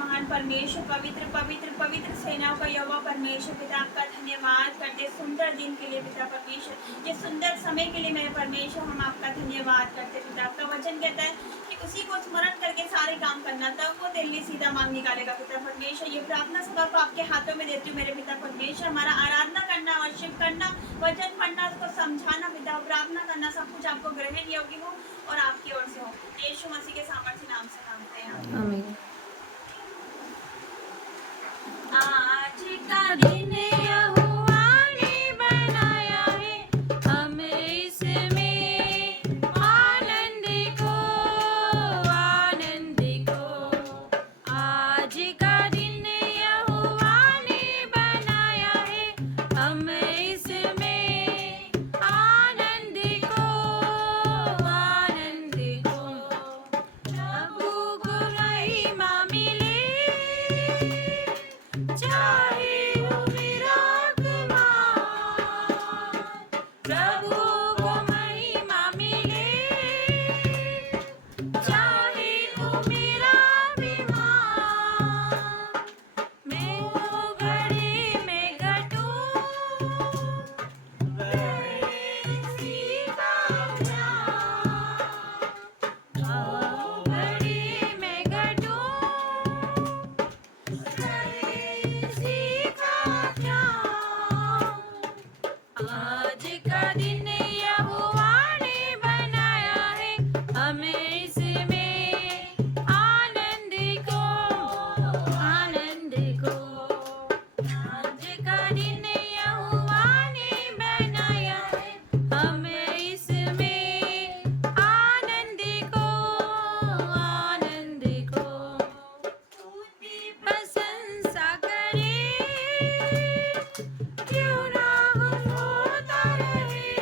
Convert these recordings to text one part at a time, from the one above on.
महान परमेश्वर, पवित्र पवित्र पवित्र सेनाओं का यहोवा परमेश्वर पिता, आपका धन्यवाद करते सुंदर दिन के लिए पिता परमेश्वर, ये सुंदर समय के लिए मेरे परमेश्वर हम आपका धन्यवाद करते पिता। आपका वचन कहता है कि उसी को स्मरण करके सारे काम करना, तब वो दिल्ली सीधा मांग निकालेगा पिता परमेश्वर। ये प्रार्थना सभा को आपके हाथों में देती हूँ मेरे पिता परमेश्वर। हमारा आराधना करना, वर्शिप करना, वचन पढ़ना, उसको समझाना पिता, प्रार्थना करना, सब कुछ आपको ग्रहण योग्य हो और आपकी ओर से हो। यीशु मसीह के सामर्थ्य नाम से मांगते हैं, आमीन। आज का दिन यहोवा ने बनाया है, हमें इसमें आनंद को, आनंद को। आज का दिन यहोवा ने बनाया है, हमें इसमें आनंद को, आनंद को। प्रभु को महिमा मिले, चाहे वो मेरा कुमार। प्रभु को महिमा मिले, चाहे वो मेरा बीमार। मैं वो घड़ी में घटूं, इसी का ध्यान। वो घड़ी में घटूं, आज का दिन यहोवा ने बनाया है, हमें इसमें आनंद को, आनंद को। आज का दिन यहोवा ने बनाया है, हमें इसमें आनंद को, आनंद को। उसकी प्रशंसा करें, क्यों ना गुम होता रहे।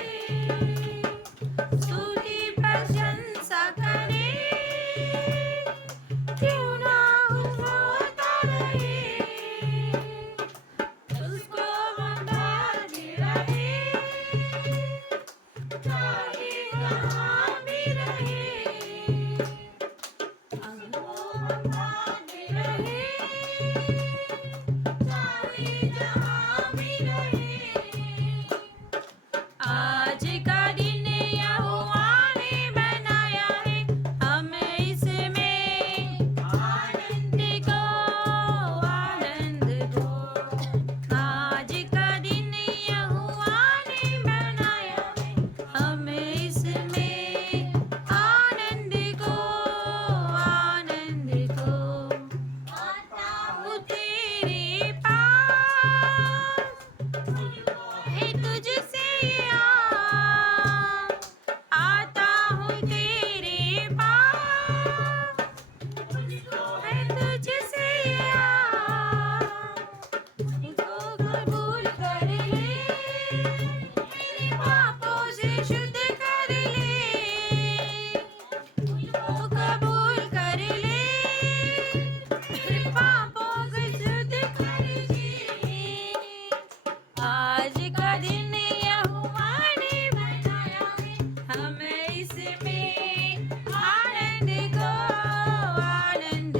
स्तुति प्रशंसा करें, क्यों ना गुम होता रहे। उसको बंधाते रहे, चाहे कहाँ भी रहे। उसको बंधाते रहे, चाहे जहाँ भी रहे। आज का दिन यहोवा ने बनाया है, हमें इसमें आनंद को, आनंद को। आज का दिन यहोवा ने बनाया है, हमें इसमें आनंद को, आनंद को। आता हूँ तेरे पास, है तुझसे याद। आता हूँ तेरे पास, है तुझसे याद। मुझको कबूल कर ले, मेरे पापों से शुद्ध कर ले। मुझको कबूल कर ले, मेरे पापों को शुद्ध कर ले। आज का दिन यहोवा ने बनाया है, हमें इसमें आनंद को, आनंद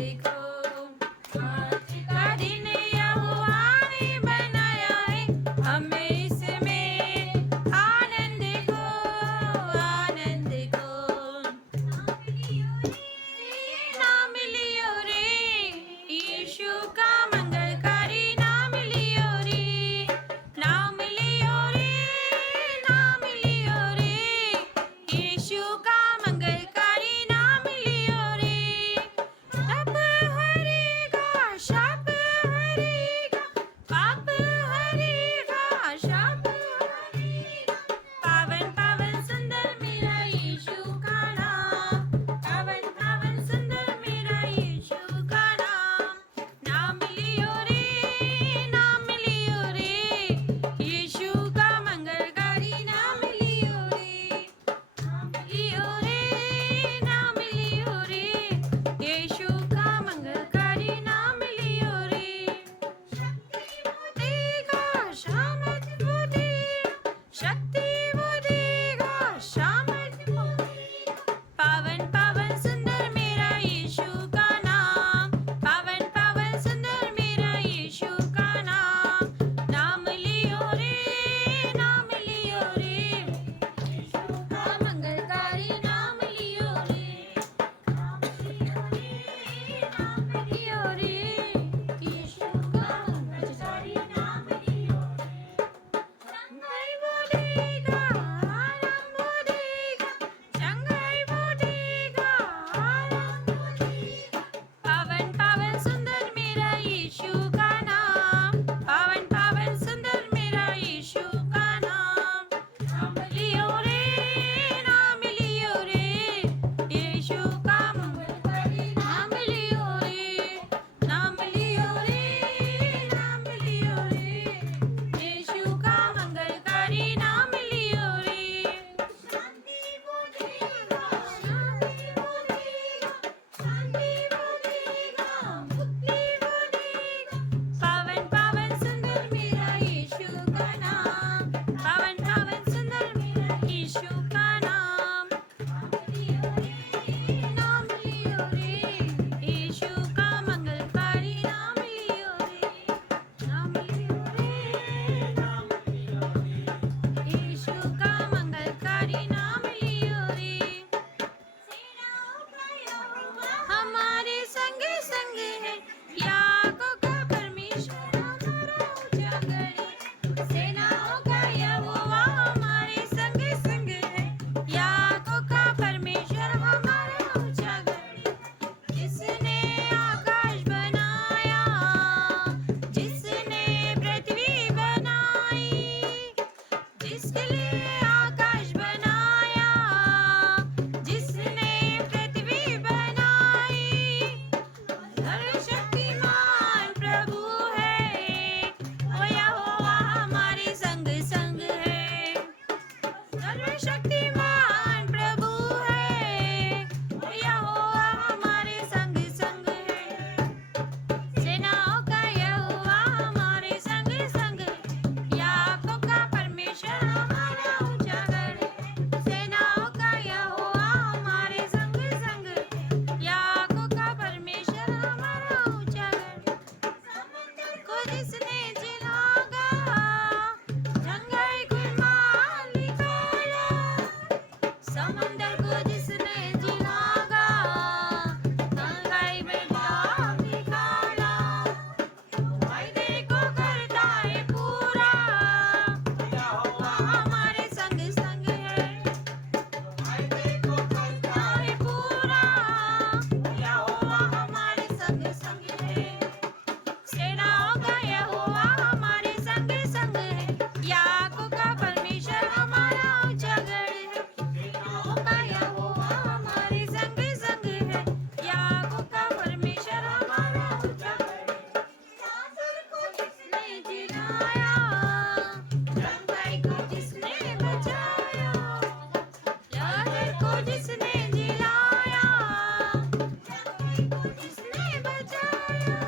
बचाया,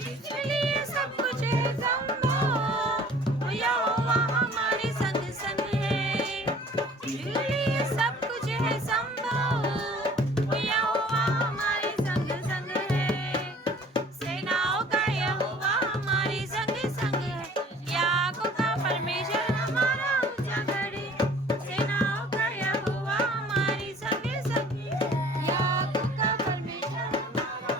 इसलिए सब कुछ है संभव, यहोवा हमारे संग संग है, इसलिए सब कुछ है संभव, यहोवा हमारे संग संग है, सेनाओं का यहोवा हमारे संग संग है, याकूब का परमेश्वर हमारा ऊंचा गढ़ है, सेनाओं का यहोवा हमारे संग संग है, याकूब का परमेश्वर हमारा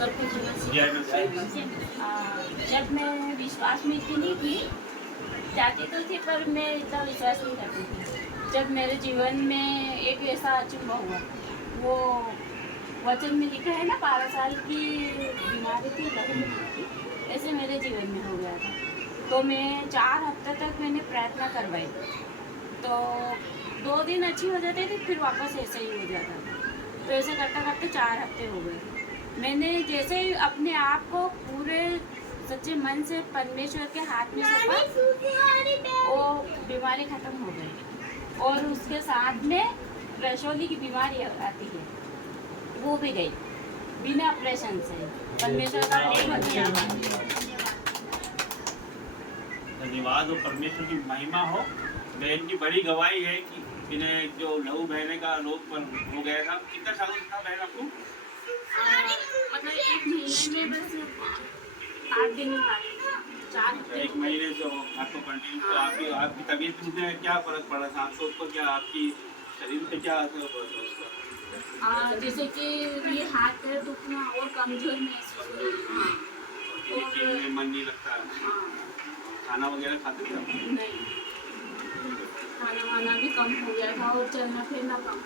सब कुछ जब मैं विश्वास में इतनी नहीं थी, जाती तो थी पर मैं इतना विश्वास नहीं करती थी। जब मेरे जीवन में एक ऐसा अचंभा हुआ, वो वचन में लिखा है ना, 12 साल की बीमारी थी, लहू थी, ऐसे मेरे जीवन में हो गया था। तो मैं 4 हफ्ते तक मैंने प्रार्थना करवाई, तो 2 दिन अच्छी हो जाती थी, फिर वापस ऐसे ही हो जाता था। तो ऐसे करते करते 4 हफ्ते हो गए। मैंने जैसे ही अपने आप को पूरे सच्चे मन से परमेश्वर के हाथ में सौंपा, वो बीमारी खत्म हो गई। और उसके साथ में रसौली की बीमारी आती है, वो भी गई बिना ऑपरेशन से। परमेश्वर का बहुत धन्यवाद। धन्यवाद और परमेश्वर की महिमा हो। बहन की बड़ी गवाही है कि इन्हें जो लहू बहने का रोग पर हो गया था। कितना साल था बहन आपको? मतलब 1 महीने में बस 8 दिन में 4 हफ्ते। 1 महीने से आपको कंटिन्यू, तो आपकी तबीयत में क्या फर्क पड़ा था आपको? उसको क्या आपकी शरीर पे क्या असर पड़ा था उसका? जैसे कि ये हाथ पैर दुखना और कमजोर महसूस होना। और मन नहीं लगता, खाना वगैरह खाते थे आप? नहीं, खाना वाना भी कम हो गया था और चलना फिरना कम।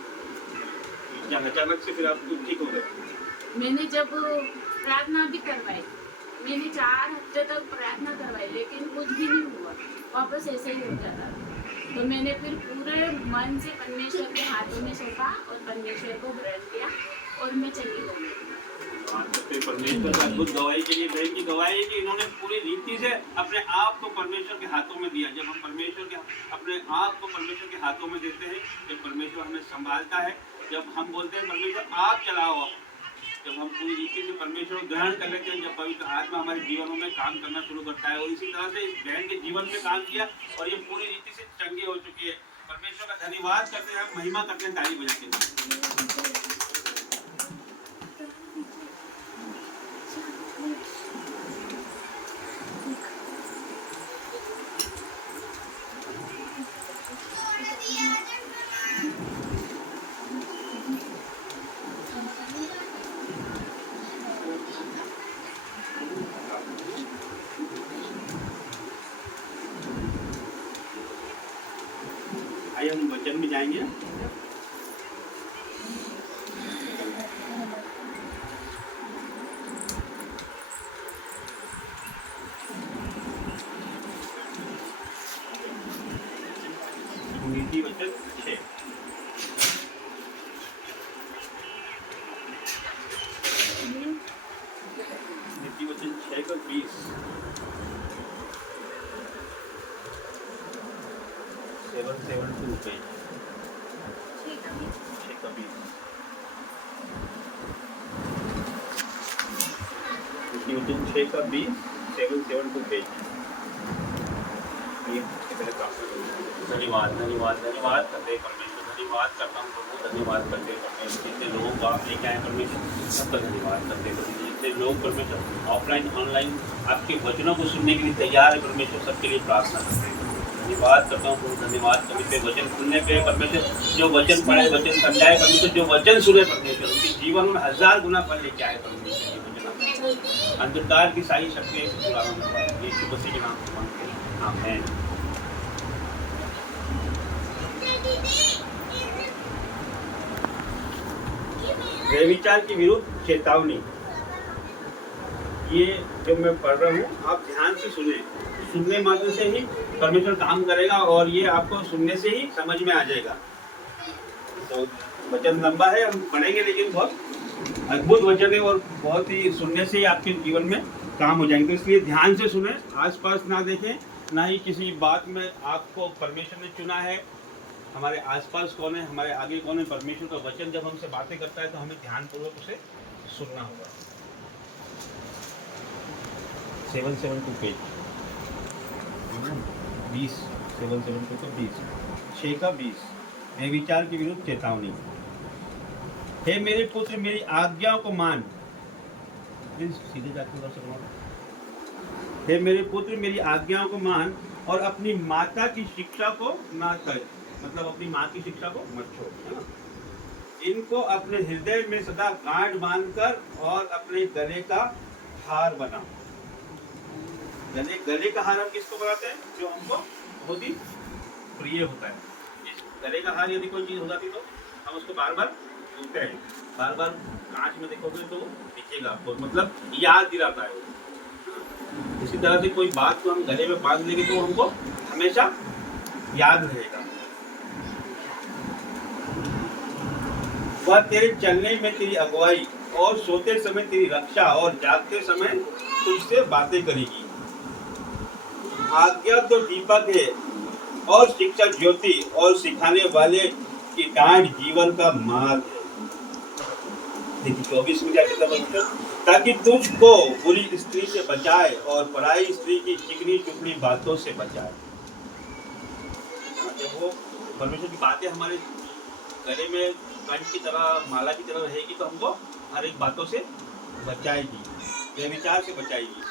क्या अचानक से फिर आप ठीक हो गए? मैंने जब प्रार्थना भी करवाई, मैंने 4 हफ्ते तक प्रार्थना करवाई, लेकिन कुछ भी नहीं हुआ, वापस ऐसे ही हो जाता। तो मैंने फिर पूरे मन से परमेश्वर के हाथों में सौंपा और परमेश्वर को ग्रहण किया और मैं चली गई। तो फिर परमेश्वर का अद्भुत गवाही के लिए बहन की गवाही है कि इन्होंने पूरी रीति से अपने आप को परमेश्वर के हाथों में दिया। जब हम परमेश्वर के अपने आप को परमेश्वर के हाथों में देते हैं, जब परमेश्वर हमें संभालता है, जब हम बोलते हैं परमेश्वर आप चलाओ, जब हम पूरी रीति से परमेश्वर को ग्रहण कर लेते हैं, जब पवित्र आत्मा हमारे जीवनों में काम करना शुरू करता है। और इसी तरह से इस बहन के जीवन में काम किया और ये पूरी रीति से चंगी हो चुकी है। परमेश्वर का धन्यवाद करते हैं, महिमा करते हैं ताली बजा के। आइए हम वचन में जाएंगे। नीति वचन 6। नीति वचन 6 का 20। 772 पेज। 6 का 20। नीति वचन 6 का 20, 772 पेज। धन्यवाद धन्यवाद धन्यवाद करते परमेश्वर, धन्यवाद करता हूँ प्रभु, धन्यवाद करते परमेश्वर। जितने लोगों को आप लेके आए परमेश्वर, सबका धन्यवाद करते परमेश्वर। जितने लोग परमेश्वर ऑफलाइन ऑनलाइन आपके वचनों को सुनने के लिए तैयार है परमेश्वर, सबके लिए प्रार्थना करते हैं। धन्यवाद करता हूँ प्रभु, धन्यवाद करने पे, वचन सुनने पे परमेश्वर, जो वचन पढ़े, वचन समझाए परमेश्वर, जो वचन सुने परमेश्वर, उनके जीवन में 1000 गुना फल लेके आए परमेश्वर। अंधकार की सारी शक्तियों से छुड़ा यीशु मसीह के नाम से मांगते हैं, आमीन। व्यभिचार के विरुद्ध चेतावनी। ये जो मैं पढ़ रहा हूँ आप ध्यान से सुने। सुनने मात्र से ही परमेश्वर काम करेगा और ये आपको सुनने से ही समझ में आ जाएगा। तो वचन लंबा है, हम पढ़ेंगे, लेकिन बहुत अद्भुत वचन है और बहुत ही सुनने से ही आपके जीवन में काम हो जाएंगे। तो इसलिए ध्यान से सुने, आसपास ना देखें, ना ही किसी बात में आपको परमेश्वर ने चुना है। हमारे आसपास कौन है, हमारे आगे कौन है, परमेश्वर का वचन जब हमसे बातें करता है तो हमें ध्यानपूर्वक उसे सुनना होगा। 772 पेज 20, 772 का 20, 6 का 20। व्यभिचार के विरुद्ध चेतावनी। हे मेरे पुत्र मेरी आज्ञाओं को मान। सीधे जाके हे मेरे पुत्र मेरी आज्ञाओं को मान और अपनी माता की शिक्षा को ना कर, मतलब अपनी माँ की शिक्षा को मत छोड़, है ना। इनको अपने हृदय में सदा गांठ बांधकर और अपने गले का हार बना। गले का हार हम किसको बनाते हैं? जो हमको बहुत ही प्रिय होता है। इस गले का हार यदि कोई चीज हो जाती तो हम उसको बार बार धोते हैं, बार बार कांच में देखोगे तो दिखेगा आपको, मतलब याद दिलाता है। इसी तरह से कोई बात को हम गले में बांध लेंगे तो हमको हमेशा याद रहेगा। वह तेरे चलने में तेरी अगुवाई और सोते समय तेरी रक्षा और जागते समय तुझसे बातें करेगी। आज्ञा तो दीपक है और शिक्षा ज्योति और सिखाने वाले की डांट जीवन का मार्ग है। देखिए 24 में क्या कहता है, ताकि तुझको बुरी स्त्री से बचाए और पराई स्त्री की चिकनी चुपड़ी बातों से बचाए। जब वो परमेश्वर की बातें हमारे गले में कंठ की तरह, माला की तरह रहेगी तो हमको हर एक बातों से बचाएगी, व्यभिचार से बचाएगी।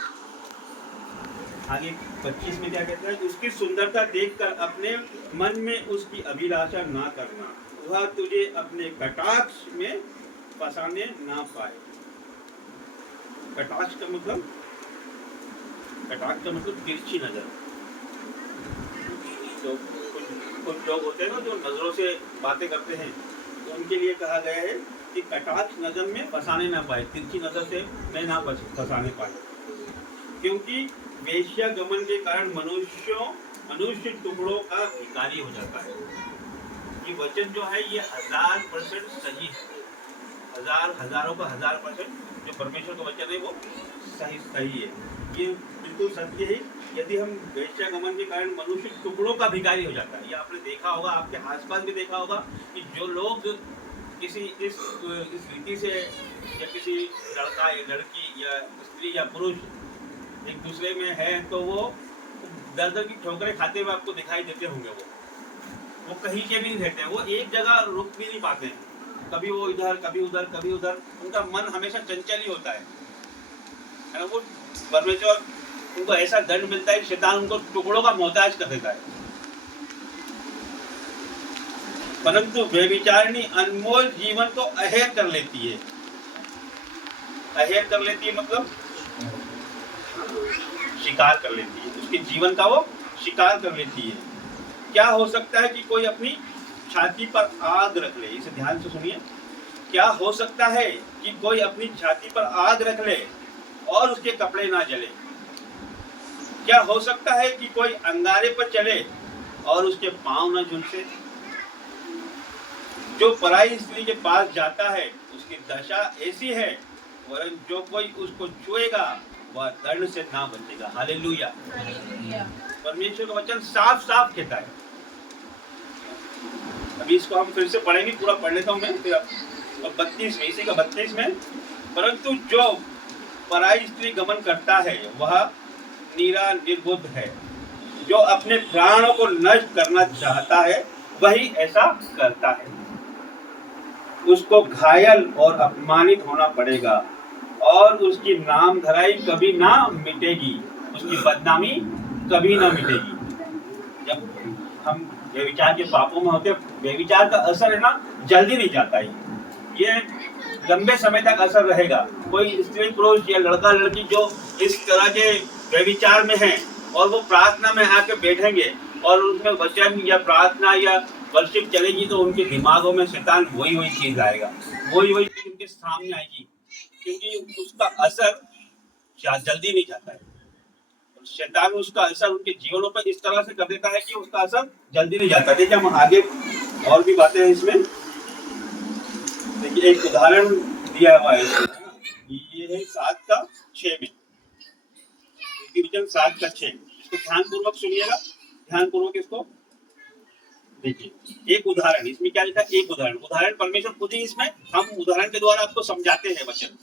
आगे 25 में क्या कहता है, उसकी सुंदरता देखकर अपने मन में उसकी अभिलाषा ना करना, वह तुझे अपने कटाक्ष में फंसाने ना पाए। कटाक्ष का मतलब तिरछी नजर। तो कुछ लोग होते हैं ना जो नजरों से बातें करते हैं, तो उनके लिए कहा गया है कि कटाक्ष नजर में फंसाने ना पाए, तिरछी नजर से मैं ना फंसाने पाए, क्योंकि वेश्यागमन के कारण मनुष्य टुकड़ों का भिखारी हो जाता है। ये वचन जो है ये 1000% सही है। हजारों का 1000% जो परमेश्वर का वचन है वो सही है। ये बिल्कुल सत्य है। यदि हम वेश्यागमन के कारण मनुष्य टुकड़ों का भिखारी हो जाता है, ये आपने देखा होगा, आपके आसपास भी देखा होगा कि जो लोग किसी इस रीति से या किसी लड़का या लड़की या स्त्री या पुरुष एक दूसरे में है तो वो दर दर की ठोकरें खाते हुए आपको दिखाई देते होंगे। वो कहीं के भी नहीं रहते, वो एक जगह रुक भी नहीं पाते हैं, कभी वो इधर कभी उधर कभी उधर, उनका मन हमेशा चंचल ही होता है ना। वो परमेश्वर उनको ऐसा दंड मिलता है कि शैतान उनको टुकड़ों का मोहताज कर देता है। परंतु व्यभिचारिणी अनमोल जीवन को अहेर कर लेती है। अहेर कर लेती है मतलब शिकार कर लेती है, उसके जीवन का वो शिकार कर लेती है। क्या हो सकता है कि कोई अपनी छाती पर आग रख ले, इसे ध्यान से सुनिए। क्या हो सकता है कि कोई अपनी छाती पर आग रख ले और उसके कपड़े ना जले? क्या हो सकता है कि कोई अंगारे पर चले और उसके पांव न झुलसे? जो पराई स्त्री के पास जाता है उसकी दशा ऐसी है, वरन जो कोई उसको छुएगा वह दंड से ना बचेगा। हालेलुया। परमेश्वर का वचन साफ साफ कहता है। अभी इसको हम फिर से पढ़ेंगे, पूरा पढ़ लेता हूं मैं फिर। 32 में, इसी का 32 में, परंतु जो पराई स्त्री गमन करता है वह निर्बुद्ध है, जो अपने प्राणों को नष्ट करना चाहता है वही ऐसा करता है। उसको घायल और अपमानित होना पड़ेगा और उसकी नाम धराई कभी ना मिटेगी, उसकी बदनामी कभी ना मिटेगी। जब हम व्यभिचार के पापों में होते, व्यभिचार का असर है ना जल्दी नहीं जाता है, ये लंबे समय तक असर रहेगा। कोई स्त्री पुरुष या लड़का लड़की जो इस तरह के व्यभिचार में है और वो प्रार्थना में आके बैठेंगे और उसमें वचन या प्रार्थना या वर्शिप चलेगी तो उनके दिमागों में शैतान वही चीज आएगा, वही चीज उनके सामने आएगी, क्योंकि उसका असर जल्दी नहीं जाता है। शैतान उसका असर उनके जीवनों पर इस तरह से कर देता है कि उसका असर जल्दी नहीं जाता। देखिए हम आगे और भी बातें हैं इसमें। देखिए एक उदाहरण दिया हुआ है इसमें, ये है 7:6 में, 7:6। इसको ध्यानपूर्वक सुनिएगा, ध्यानपूर्वक इसको देखिए। एक उदाहरण इसमें क्या लिखा है, एक उदाहरण परमेश्वर खुद ही, इसमें हम उदाहरण के द्वारा आपको समझाते हैं वचन,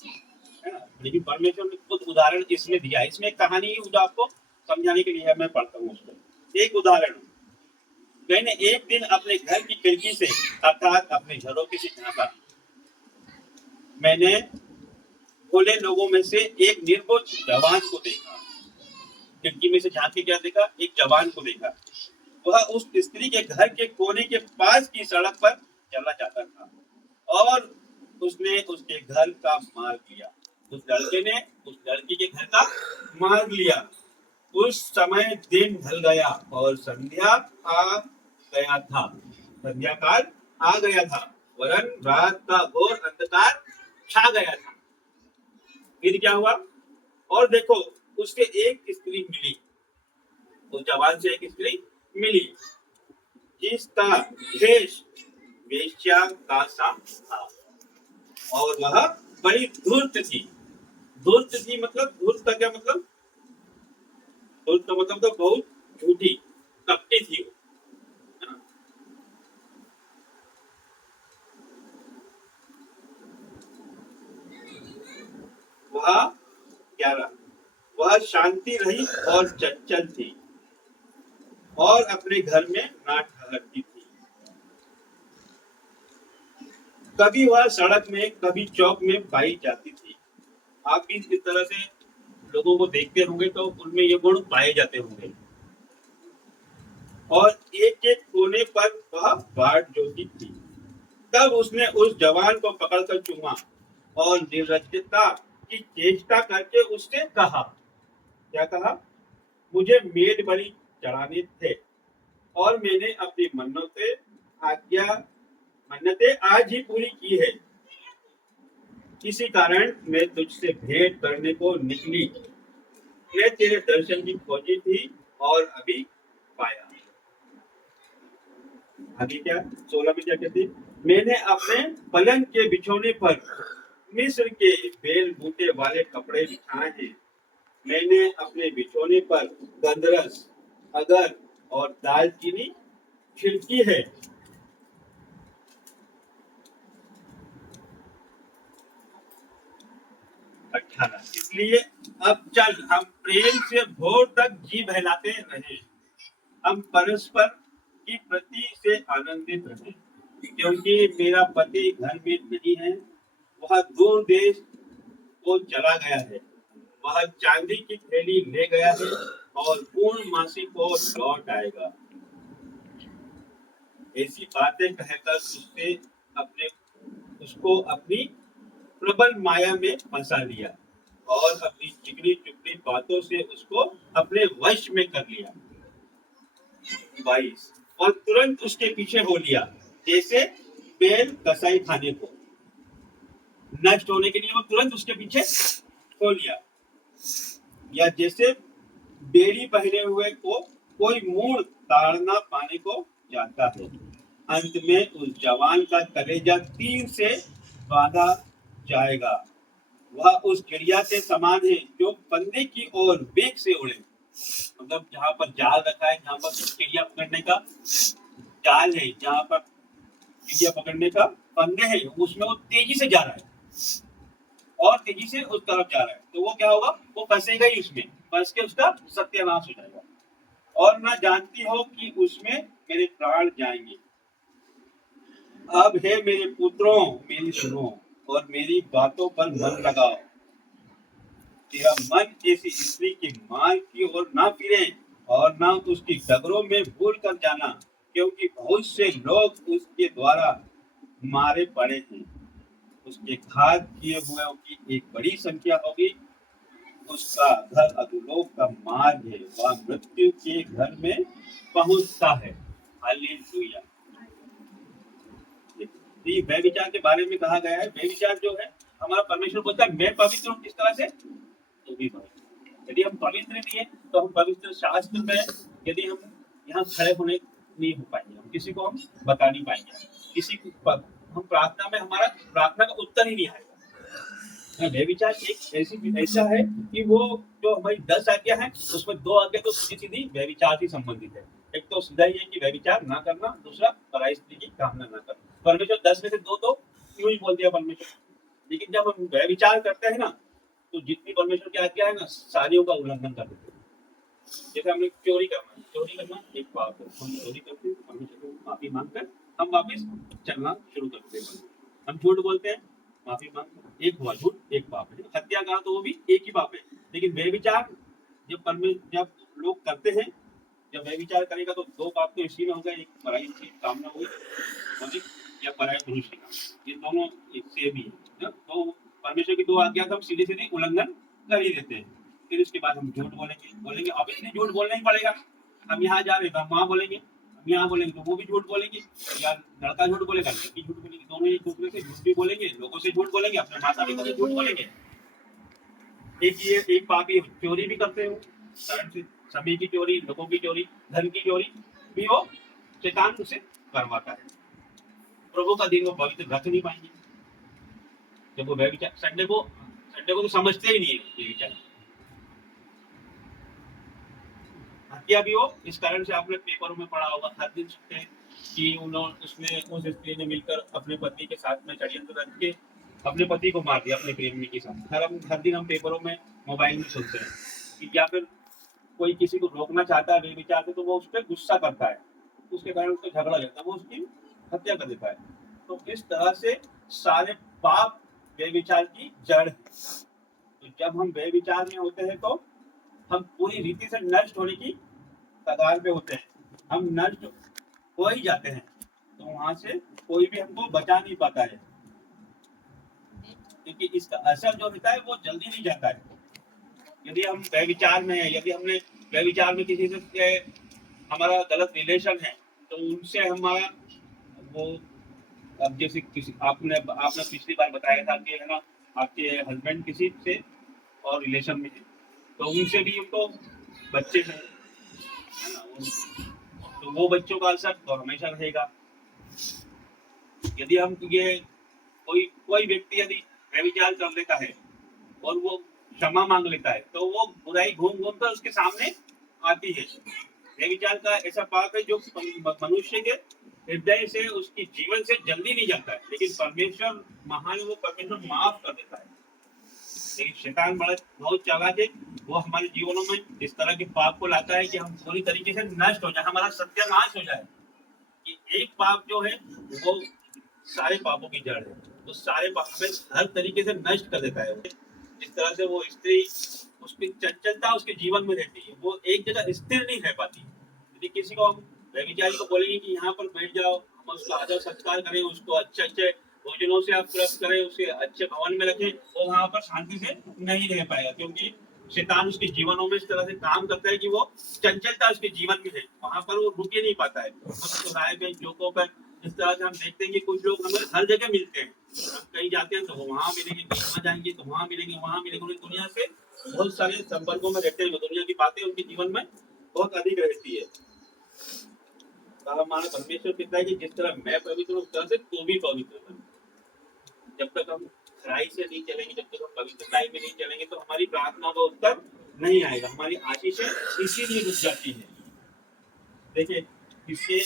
है ना, लेकिन परमेश्वर ने खुद उदाहरण इसमें दिया है। इसमें एक कहानी जो आपको समझाने के लिए है, मैं पढ़ता हूँ उसको। एक उदाहरण, मैंने एक दिन अपने घर की खिड़की से अर्थात अपने झरोखे से झांका मैंने भोले लोगों में से एक निर्बोध जवान को देखा। खिड़की में से झांक के क्या देखा? एक जवान को देखा। वह उस स्त्री के घर के कोने के पास की सड़क पर चला जाता था और उसने उसके घर का मार्ग लिया। उस लड़के ने उस लड़की के घर का मार्ग लिया। उस समय दिन ढल गया और संध्या आ गया था। संध्या काल आ गया था, वरन रात का घोर अंधकार छा गया था। फिर क्या हुआ? और देखो, उसके एक स्त्री मिली, उस जवान से एक स्त्री मिली जिसका भेष वेश्या का सा था और वह बड़ी धूर्त थी। धूर्त थी मतलब, धूर्त का क्या मतलब? धूर्त का मतलब तो बहुत झूठी, कपटी थी वो, है ना? वह क्या रहा? वह शांति रही और चंचल थी और अपने घर में ना ठहरती थी। कभी वह सड़क में, कभी चौक में पाई जाती थी। आप भी इस तरह से लोगों को देखते होंगे तो उनमें ये गुण पाए जाते होंगे। और एक एक कोने पर वह बाट जोती थी। तब उसने उस जवान को पकड़कर चूमा और निर्लज्जता की चेष्टा करके उससे कहा, क्या कहा? मुझे मेड बलि चढ़ाने थे और मैंने अपनी मन्नतें आज ही पूरी की है। इसी कारण मैं तुझसे भेंट करने को निकली। मैं तेरे दर्शन की खोजी थी और अभी पाया। आगे क्या? 16 में क्या कहती? मैंने अपने पलंग के बिछोने पर मिस्र के बेल बूटे वाले कपड़े बिछाए हैं। मैंने अपने बिछोने पर गंधरस, अगर और दालचीनी छिड़की है। 18, इसलिए अब चल हम प्रेम से भोर तक जी बहलाते रहें। हम परस्पर की प्रति से आनंदित रहें, क्योंकि मेरा पति घर में नहीं है, वह दूर देश को चला गया है। वह चांदी की थैली ले गया है और पूर्णमासी को लौट आएगा। ऐसी बातें कहकर उसको अपनी प्रबल माया में फंसा लिया और अपनी चिकनी चुपड़ी बातों से उसको अपने वश में कर लिया। 22, और तुरंत उसके पीछे हो लिया, जैसे बैल कसाई खाने को। नष्ट होने के लिए वो तुरंत उसके पीछे हो लिया, या जैसे बेड़ी पहने हुए को कोई मूड़ ताड़ना पाने को जाता है। अंत में उस जवान का कलेजा तीर से बांधा जाएगा। वह उस चिड़िया के समान है जो फंदे की ओर वेग से उड़े। मतलब जहाँ पर जाल रखा है, जहाँ पर चिड़िया पकड़ने का जाल है, जहाँ पर चिड़िया पकड़ने का फंदे है, उसमें वो तेजी से जा रहा है और तेजी से उस तरफ जा रहा है। तो वो क्या होगा? वो फंसेगा ही उसमें, फंस के उसका सत्यानाश हो जाएगा। और ना जानती हो कि उसमें मेरे प्राण जाएंगे। अब है मेरे पुत्रों, मेरी सुनो और मेरी बातों पर मन लगाओ। तेरा मन ऐसी स्त्री के माल की ओर ना फिरे और ना उसकी डगरों में भूल कर जाना, क्योंकि बहुत से लोग उसके द्वारा मारे पड़े हैं। उसके घात किए हुए की एक बड़ी संख्या होगी। उसका घर अधोलोक का मार्ग है, वह मृत्यु के घर में पहुंचता है। हालेलुया। ये व्यभिचार के बारे में कहा गया है। व्यभिचार जो है, हमारा परमेश्वर बोलता है मैं पवित्र हूँ, किस तरह से? तो भी पवित्र। यदि हम पवित्र नहीं है तो हम पवित्र शास्त्र में यदि हम यहाँ खड़े होने नहीं हो पाएंगे, हम किसी को हम बता नहीं पाएंगे, किसी को हम प्रार्थना में, हमारा प्रार्थना का उत्तर ही नहीं आएगा। व्यभिचार एक ऐसा है कि वो जो हमारी 10 आज्ञा है उसमें 2 आज्ञा तो सीधी सीधी व्यभिचार से संबंधित है। एक तो सीधा ही है कि व्यभिचार ना करना, दूसरा पराई स्त्री की कामना ना करना। परमेश्वर 10 में से 2 तो क्यों ही बोल दिया परमेश्वर। लेकिन जब हम व्यभिचार करते हैं ना, तो जितनी परमेश्वर की आज्ञा है ना, सारियों का उल्लंघन कर देते हैं। जैसे हमने चोरी करना एक पाप है। हम चोरी करते हैं, परमेश्वर को माफी मांगकर हम वापस चलना शुरू करते हैं। हम झूठ बोलते हैं, माफी मांग, एक हुआ झूठ, एक पाप है। हत्या कहा तो वो भी एक ही पाप है। लेकिन व्यभिचार जब लोग करते हैं, जब व्यभिचार करेगा तो दो पाप तो इसी में होगा, एक पराई की कामना हुई होगी या पराये पुरुष की कामना, ये दोनों एक से भी है। तो परमेश्वर की दो आज्ञा तो हम सीधे सीधे उल्लंघन कर ही देते हैं। फिर उसके बाद हम झूठ बोलेंगे अब इसलिए झूठ बोलना ही पड़ेगा। हम यहाँ जा रहे हैं तो हम वहाँ बोलेंगे, हम यहाँ बोलेंगे तो वो भी झूठ बोलेंगे, या लड़का झूठ बोलेगा लड़की झूठ बोलेगी, दोनों एक दूसरे से झूठ भी बोलेंगे, लोगों से झूठ बोलेंगे, अपने माता पिता से झूठ बोलेंगे। एक पापी चोरी भी करते हो, समय की चोरी, लोगों की चोरी, धन की चोरी भी वो शैतान उसे करवाता है। प्रभु का दिन वो पवित्र रख नहीं पाएंगे जब वो व्यभिचार। संडे को तो समझते ही नहीं है व्यभिचार। हत्या भी हो, इस कारण से आपने पेपरों में पढ़ा होगा, हर दिन सुनते हैं कि उस स्त्री ने मिलकर अपने पति के साथ में षड्यंत्र रच के अपने पति को मार दिया अपने प्रेमी के साथ। हर दिन हम पेपरों में, मोबाइल में सुनते हैं कि या फिर कोई किसी को रोकना चाहता है व्यभिचार से तो वो उस पर गुस्सा करता है, उसके कारण उसका झगड़ा हो जाता है, वो उसकी हत्या कर देता है। तो इस तरह से सारे पाप व्यभिचार की जड़ है। तो जब हम व्यभिचार में होते हैं तो हम पूरी रीति से नष्ट होने की कगार पे होते हैं, हम नष्ट हो ही जाते हैं। तो वहां से कोई भी हमको बचा नहीं पाता है, क्योंकि इसका असर जो होता है वो जल्दी नहीं जाता है। यदि हम व्यभिचार में है, यदि हमने व्यभिचार में किसी से हमारा गलत रिलेशन है तो उनसे हमारा वो, अब जैसे किसी आपने पिछली बार बताया था कि है ना, आपके हस्बैंड किसी से और रिलेशन में है तो उनसे भी उनको बच्चे हैं, है ना, तो वो बच्चों का असर तो हमेशा रहेगा। यदि हम ये कोई व्यक्ति यदि व्यभिचार कर लेता है और वो क्षमा मांग लेता है तो वो बुराई घूम घूम कर उसके सामने आती है। व्यभिचार का ऐसा पाप है जो मनुष्य के हृदय से, उसकी जीवन से जल्दी नहीं जाता है, लेकिन परमेश्वर महान, वो परमेश्वर माफ कर देता है। लेकिन शैतान बहुत चालाक है, वो हमारे जीवनों में इस तरह के पाप को लाता है कि हम पूरी तरीके से नष्ट हो जाए, हमारा सत्यानाश हो जाए। कि एक पाप जो है वो सारे पापों की जड़ है, तो सारे पाप में हर तरीके से नष्ट कर देता है। इस तरह से वो स्त्री, उसकी चंचलता उसके जीवन में रहती है, वो एक जगह स्थिर नहीं रह पाती। यदि किसी को हम व्यभिचारी को बोलेंगे कि यहाँ पर बैठ जाओ, हम उसका आदर सत्कार करें, उसको अच्छे भोजनों से आप ग्रस्त करें, उसे अच्छे भवन में रखें, वो वहां पर शांति से नहीं रह पाएगा, क्योंकि शैतान उसके जीवनों में इस तरह से काम करता है कि वो चंचलता उसके जीवन में है, वहां पर वो रुक ही नहीं पाता है। राय में चौकों पर इस तरह से हम देखते हैं कि कुछ लोग हमें हर जगह मिलते हैं, हम कहीं जाते हैं तो वो वहां मिलेंगे, कहीं वहां जाएंगे तो वहां मिलेंगे, वहां मिलेंगे, उन्हें दुनिया से बहुत सारे संपर्कों में रहते हैं, दुनिया की बातें उनके जीवन में बहुत अधिक रहती है। तो हमारा परमेश्वर कहता है कि जिस तरह मैं पवित्र हूँ उस तरह से तू भी पवित्र बन। जब तक हम खराई से नहीं चलेंगे, जब तक हम पवित्रताई में नहीं चलेंगे तो हमारी प्रार्थना का उत्तर नहीं आएगा, हमारी आशीषें इसीलिए रुक जाती है। देखिए इसके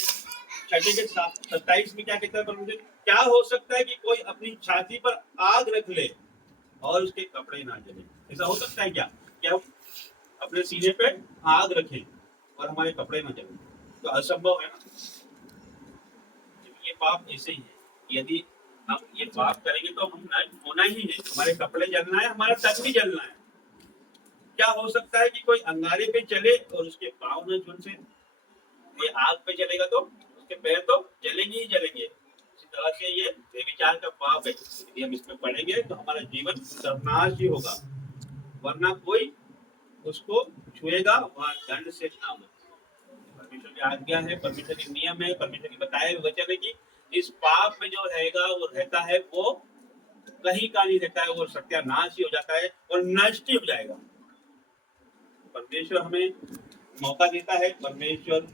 6:27 में क्या कहता है परमेश्वर, क्या हो सकता है कि कोई अपनी छाती पर आग रख ले और उसके कपड़े ना जले। ऐसा हो सकता है क्या हम अपने सीने पे आग रखें और हमारे कपड़े ना जले? तो असंभव है ना। ये पाप ऐसे ही है, यदि हम ये पाप करेंगे तो हम होना ही है, हमारे कपड़े जलना है, हमारा तन भी जलना है। क्या हो सकता है कि कोई अंगारे पे चले और उसके पाँव न झुलसे? ये आग पे चलेगा तो उसके पैर तो जलेंगे ही जलेंगे। इसी तरह से ये व्यभिचार का पाप है, यदि हम इसमें पड़ेंगे तो हमारा जीवन सर्वनाश ही होगा, वरना कोई उसको छुएगा वहां दंड से ना बचे। परमेश्वर की आज्ञा है, परमेश्वर के नियम है, परमेश्वर की बताए हुए वचन है कि इस पाप में जो रहेगा वो रहता है, वो कहीं का नहीं रहता है, वो सत्यानाश ही हो जाता है और नष्ट ही हो जाएगा। परमेश्वर हमें मौका देता है, परमेश्वर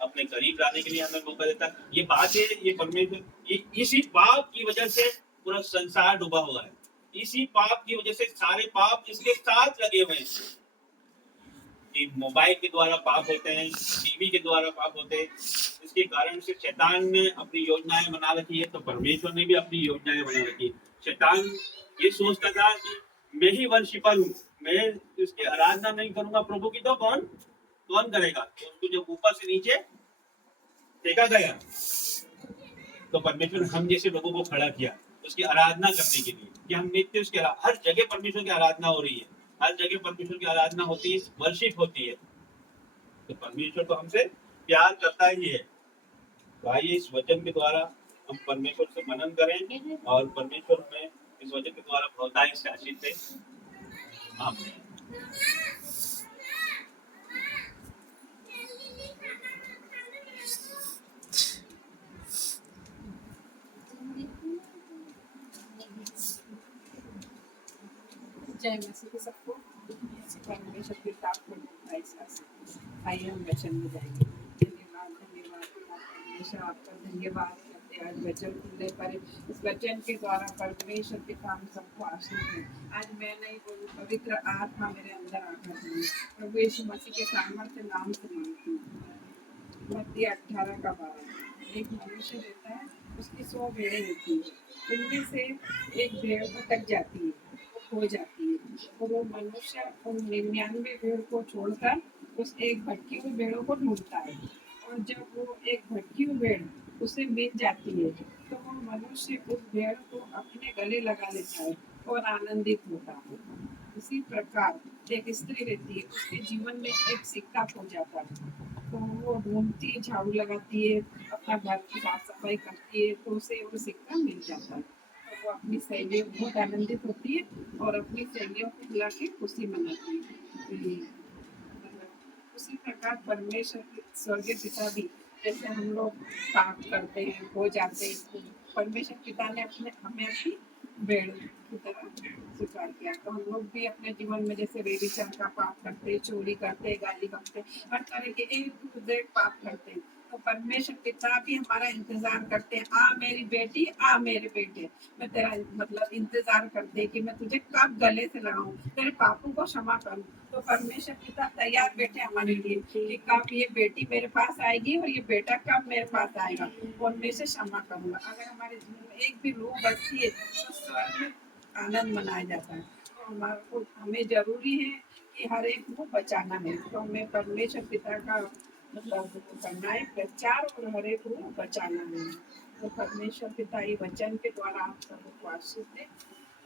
अपने करीब लाने के लिए हमें मौका देता है। ये बात है, ये परमेश्वर, ये इसी पाप की वजह से पूरा संसार डूबा हुआ है, इसी पाप की वजह से सारे पाप इसके साथ लगे हुए हैं। कि मोबाइल के द्वारा पाप होते हैं, टीवी के द्वारा पाप होते हैं, इसके कारण से शैतान ने अपनी योजनाएं बना रखी है, तो परमेश्वर ने भी अपनी योजनाएं बना रखी है। शैतान ये सोचता था कि मैं ही वर्शिपर हूँ, मैं इसकी आराधना नहीं करूंगा प्रभु की तो कौन करेगा। तो उसको जब ऊपर से नीचे फेंका गया तो परमेश्वर हम जैसे लोगों को खड़ा किया उसकी आराधना करने के लिए, कि हम नित्य उसकी हर जगह परमेश्वर की आराधना हो रही है, हर जगह परमेश्वर की आराधना होती है, वर्शिप होती है। तो परमेश्वर तो हमसे प्यार करता ही है। तो आइए इस वचन के द्वारा हम परमेश्वर से मनन करें और परमेश्वर हमें इस वचन के द्वारा बहुतायत से आशीष दे। आमीन। जय मसीह के सबको। परमेश्वर के साथ आइए हम वचन में जाएंगे। धन्यवाद धन्यवाद परमेश्वर, आपका धन्यवाद करते हैं। आज वचन खुलने पर इस वचन के द्वारा परमेश्वर के काम सबको आशीष है। आज मैं नहीं बोलूँ, पवित्र आत्मा मेरे अंदर आकर बोले। प्रभु यीशु मसीह के सामर्थ्य नाम से मांगती हूँ। मत्ती 18:12। एक मनुष्य रहता है, उसकी 100 भेड़ें होती है, उनमें से एक भेड़ भटक जाती है, हो जाती है, तो वो मनुष्य उन 99 भेड़ को छोड़कर उस एक भटकी हुई भेड़ों को ढूंढता है। और जब वो एक भटकी हुई भेड़ उसे मिल जाती है, तो वो मनुष्य उस भेड़ को अपने गले लगा लेता है और आनंदित होता है। इसी प्रकार एक स्त्री रहती है, उसके जीवन में एक सिक्का खो जाता है, तो वो ढूंढती है, झाड़ू लगाती है, अपना घर की साफ सफाई करती है, तो उसे वो सिक्का मिल जाता है। तो वो अपनी सहेलियों बहुत आनंदित होती है और अपनी सहेलियों को बुला के खुशी मनाती है। तो ये मतलब उसी प्रकार परमेश्वर के स्वर्गीय पिता भी, जैसे हम लोग पाप करते हैं, हो जाते हैं, तो परमेश्वर पिता ने हमें अपनी भेड़ की तरह स्वीकार किया। तो हम लोग भी अपने जीवन में जैसे व्यभिचार का पाप करते, चोरी करते, गाली बकते, हर तरह के एक पाप करते हैं, तो परमेश्वर पिता भी हमारा इंतजार करते हैं। आ मेरी बेटी, आ मेरे बेटे, मैं तेरा मतलब इंतजार करते कि मैं तुझे कब गले से लगाऊं, तेरे पापों को क्षमा करूं। तो परमेश्वर पिता तैयार बैठे हमारे लिए कि कब ये बेटी मेरे पास आएगी और ये बेटा कब मेरे पास आएगा और मैं इसे क्षमा करूंगा। अगर हमारे जीवन में एक भी रूह बचती है तो स्वर्ग में आनंद मनाया जाता है। तो हमें जरूरी है कि हर एक को बचाना है। तो हमें परमेश्वर पिता का मतलब करना है प्रचार और हर एक को बचाना है। तो परमेश्वर पिता ये वचन के द्वारा आप सबको आशीष दे।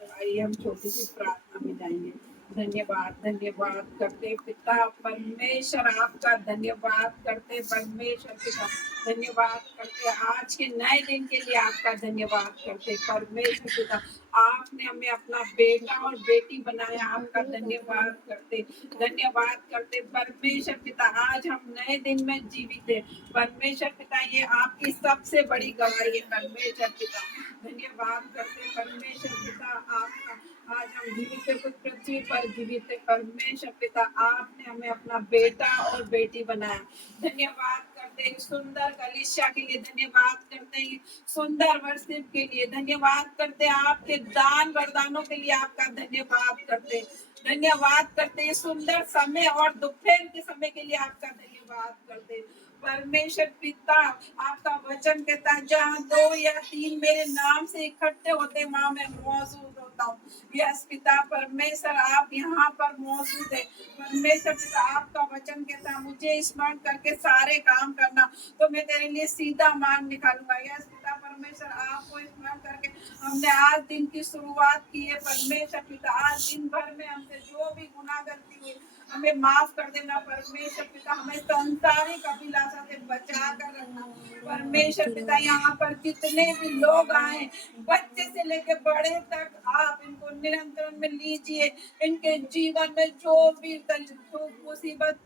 तो आइए हम छोटी सी प्रार्थना में जाएंगे। धन्यवाद धन्यवाद करते पिता परमेश्वर, आपका धन्यवाद करते परमेश्वर पिता, धन्यवाद करते आज के नए दिन के लिए आपका धन्यवाद करते परमेश्वर पिता। आपने हमें अपना बेटा और बेटी बनाया, आपका धन्यवाद करते, धन्यवाद करते परमेश्वर पिता। आज हम नए दिन में जीवित है परमेश्वर पिता, ये आपकी सबसे बड़ी गवाही है परमेश्वर पिता। धन्यवाद करते परमेश्वर पिता, आपका आज हम जीवित है, कुछ पृथ्वी पर जीवित है परमेश्वर पिता। आपने हमें अपना बेटा और बेटी बनाया, धन्यवाद करते हैं। सुंदर कलीसिया के लिए धन्यवाद करते हैं, सुंदर वर्षिप के लिए धन्यवाद करते हैं, आपके दान वरदानों के लिए आपका धन्यवाद करते हैं, धन्यवाद करते हैं। सुंदर समय और दोपहर के समय के लिए आपका धन्यवाद करते हैं परमेश्वर पिता। आपका वचन कहता है जहाँ 2 या 3 मेरे नाम से इकट्ठे होते वहां मैं मौजूद होता हूँ। यस पिता परमेश्वर, आप यहाँ पर मौजूद है परमेश्वर पिता। आपका वचन कहता है मुझे स्मरण करके सारे काम करना तो मैं तेरे लिए सीधा मान निकालूंगा। यस पिता परमेश्वर, आपको स्मरण करके हमने आज दिन की शुरुआत की है परमेश्वर पिता। आज दिन भर में हमसे जो भी गुनाह गलती हुई हमें माफ कर देना परमेश्वर पिता, हमें संसारिक अभिलाषा से बचा कर रखना परमेश्वर पिता। यहाँ पर जितने भी लोग आए, बच्चे से लेकर बड़े तक, आप इनको नियंत्रण में लीजिए। इनके जीवन में जो भी मुसीबत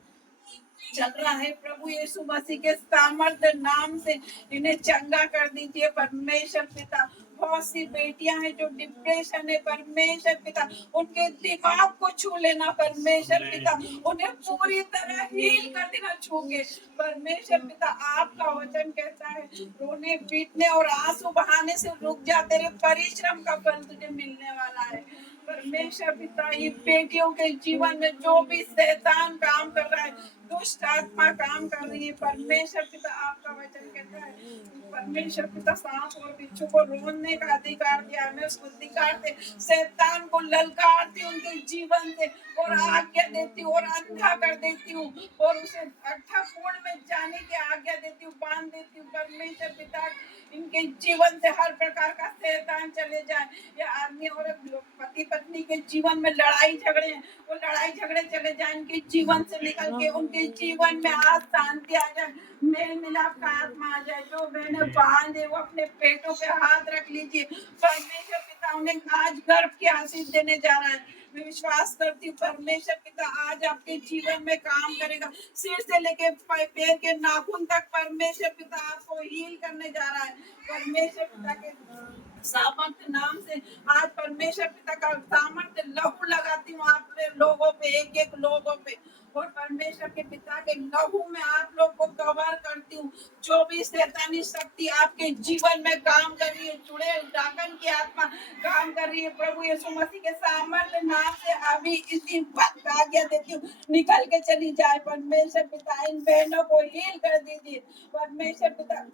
चल रहा है प्रभु यीशु मसीह के सामर्थ्य नाम से इन्हें चंगा कर दीजिए परमेश्वर पिता। बहुत सी बेटियां हैं जो डिप्रेशन है परमेश्वर पिता, उनके दिमाग को छू लेना परमेश्वर पिता, उन्हें पूरी तरह हील कर देना छू के परमेश्वर पिता। आपका वचन कहता है रोने पीटने और आंसू बहाने से रुक जा, तेरे परिश्रम का फल तुझे मिलने वाला है परमेश्वर पिता। ये बेटियों के जीवन में जो भी शैतान काम कर रहा है दुष्ट आत्मा काम कर रही है। परमेश्वर पिता आपका वचन कहता है, परमेश्वर पिता सांप और बिच्छू को रोकने का अधिकार दिया हमें। उस अधिकार से शैतान को ललकारती हूँ उनके जीवन से, और आज्ञा देती हूँ और अंधा कर देती हूँ, और उसे अट्ठा कोण में जाने की आज्ञा देती हूँ, बांध देती हूँ। परमेश्वर पिता इनके जीवन से हर प्रकार का शैतान चले जाए। ये आदमी और पति पत्नी के जीवन में लड़ाई झगड़े हैं, वो लड़ाई झगड़े चले जाए इनके जीवन से निकल के, उनके जीवन में आज शांति आ जाए, मेल मिलाप का आत्मा आ जाए। जो बहने बांध है वो अपने पेटों पे हाथ रख लीजिए। परमेश्वर पिता उन्हें आज गर्भ की आशीष देने जा रहा है। मैं विश्वास करती हूँ परमेश्वर पिता आज आपके जीवन में काम करेगा। सिर से लेके पैर के नाखून तक परमेश्वर पिता आपको हील करने जा रहा है। परमेश्वर पिता के सामर्थ्य नाम से आज परमेश्वर पिता का सामर्थ्य लहू लगाती हूँ आप लोगों पे, एक एक लोगों पे, और परमेश्वर के पिता के लहू में आप लोग को कवर करती हूँ। जो भी शैतानी शक्ति आपके जीवन में काम कर रही है, जुड़े डाकन की आत्मा काम कर रही है, प्रभु यीशु मसीह के सामर्थ्य नाम से अभी इसी वक्त आज्ञा देती हूँ, निकल के चली जाए। परमेश्वर पिता इन बहनों को हील कर दीजिए। परमेश्वर पिता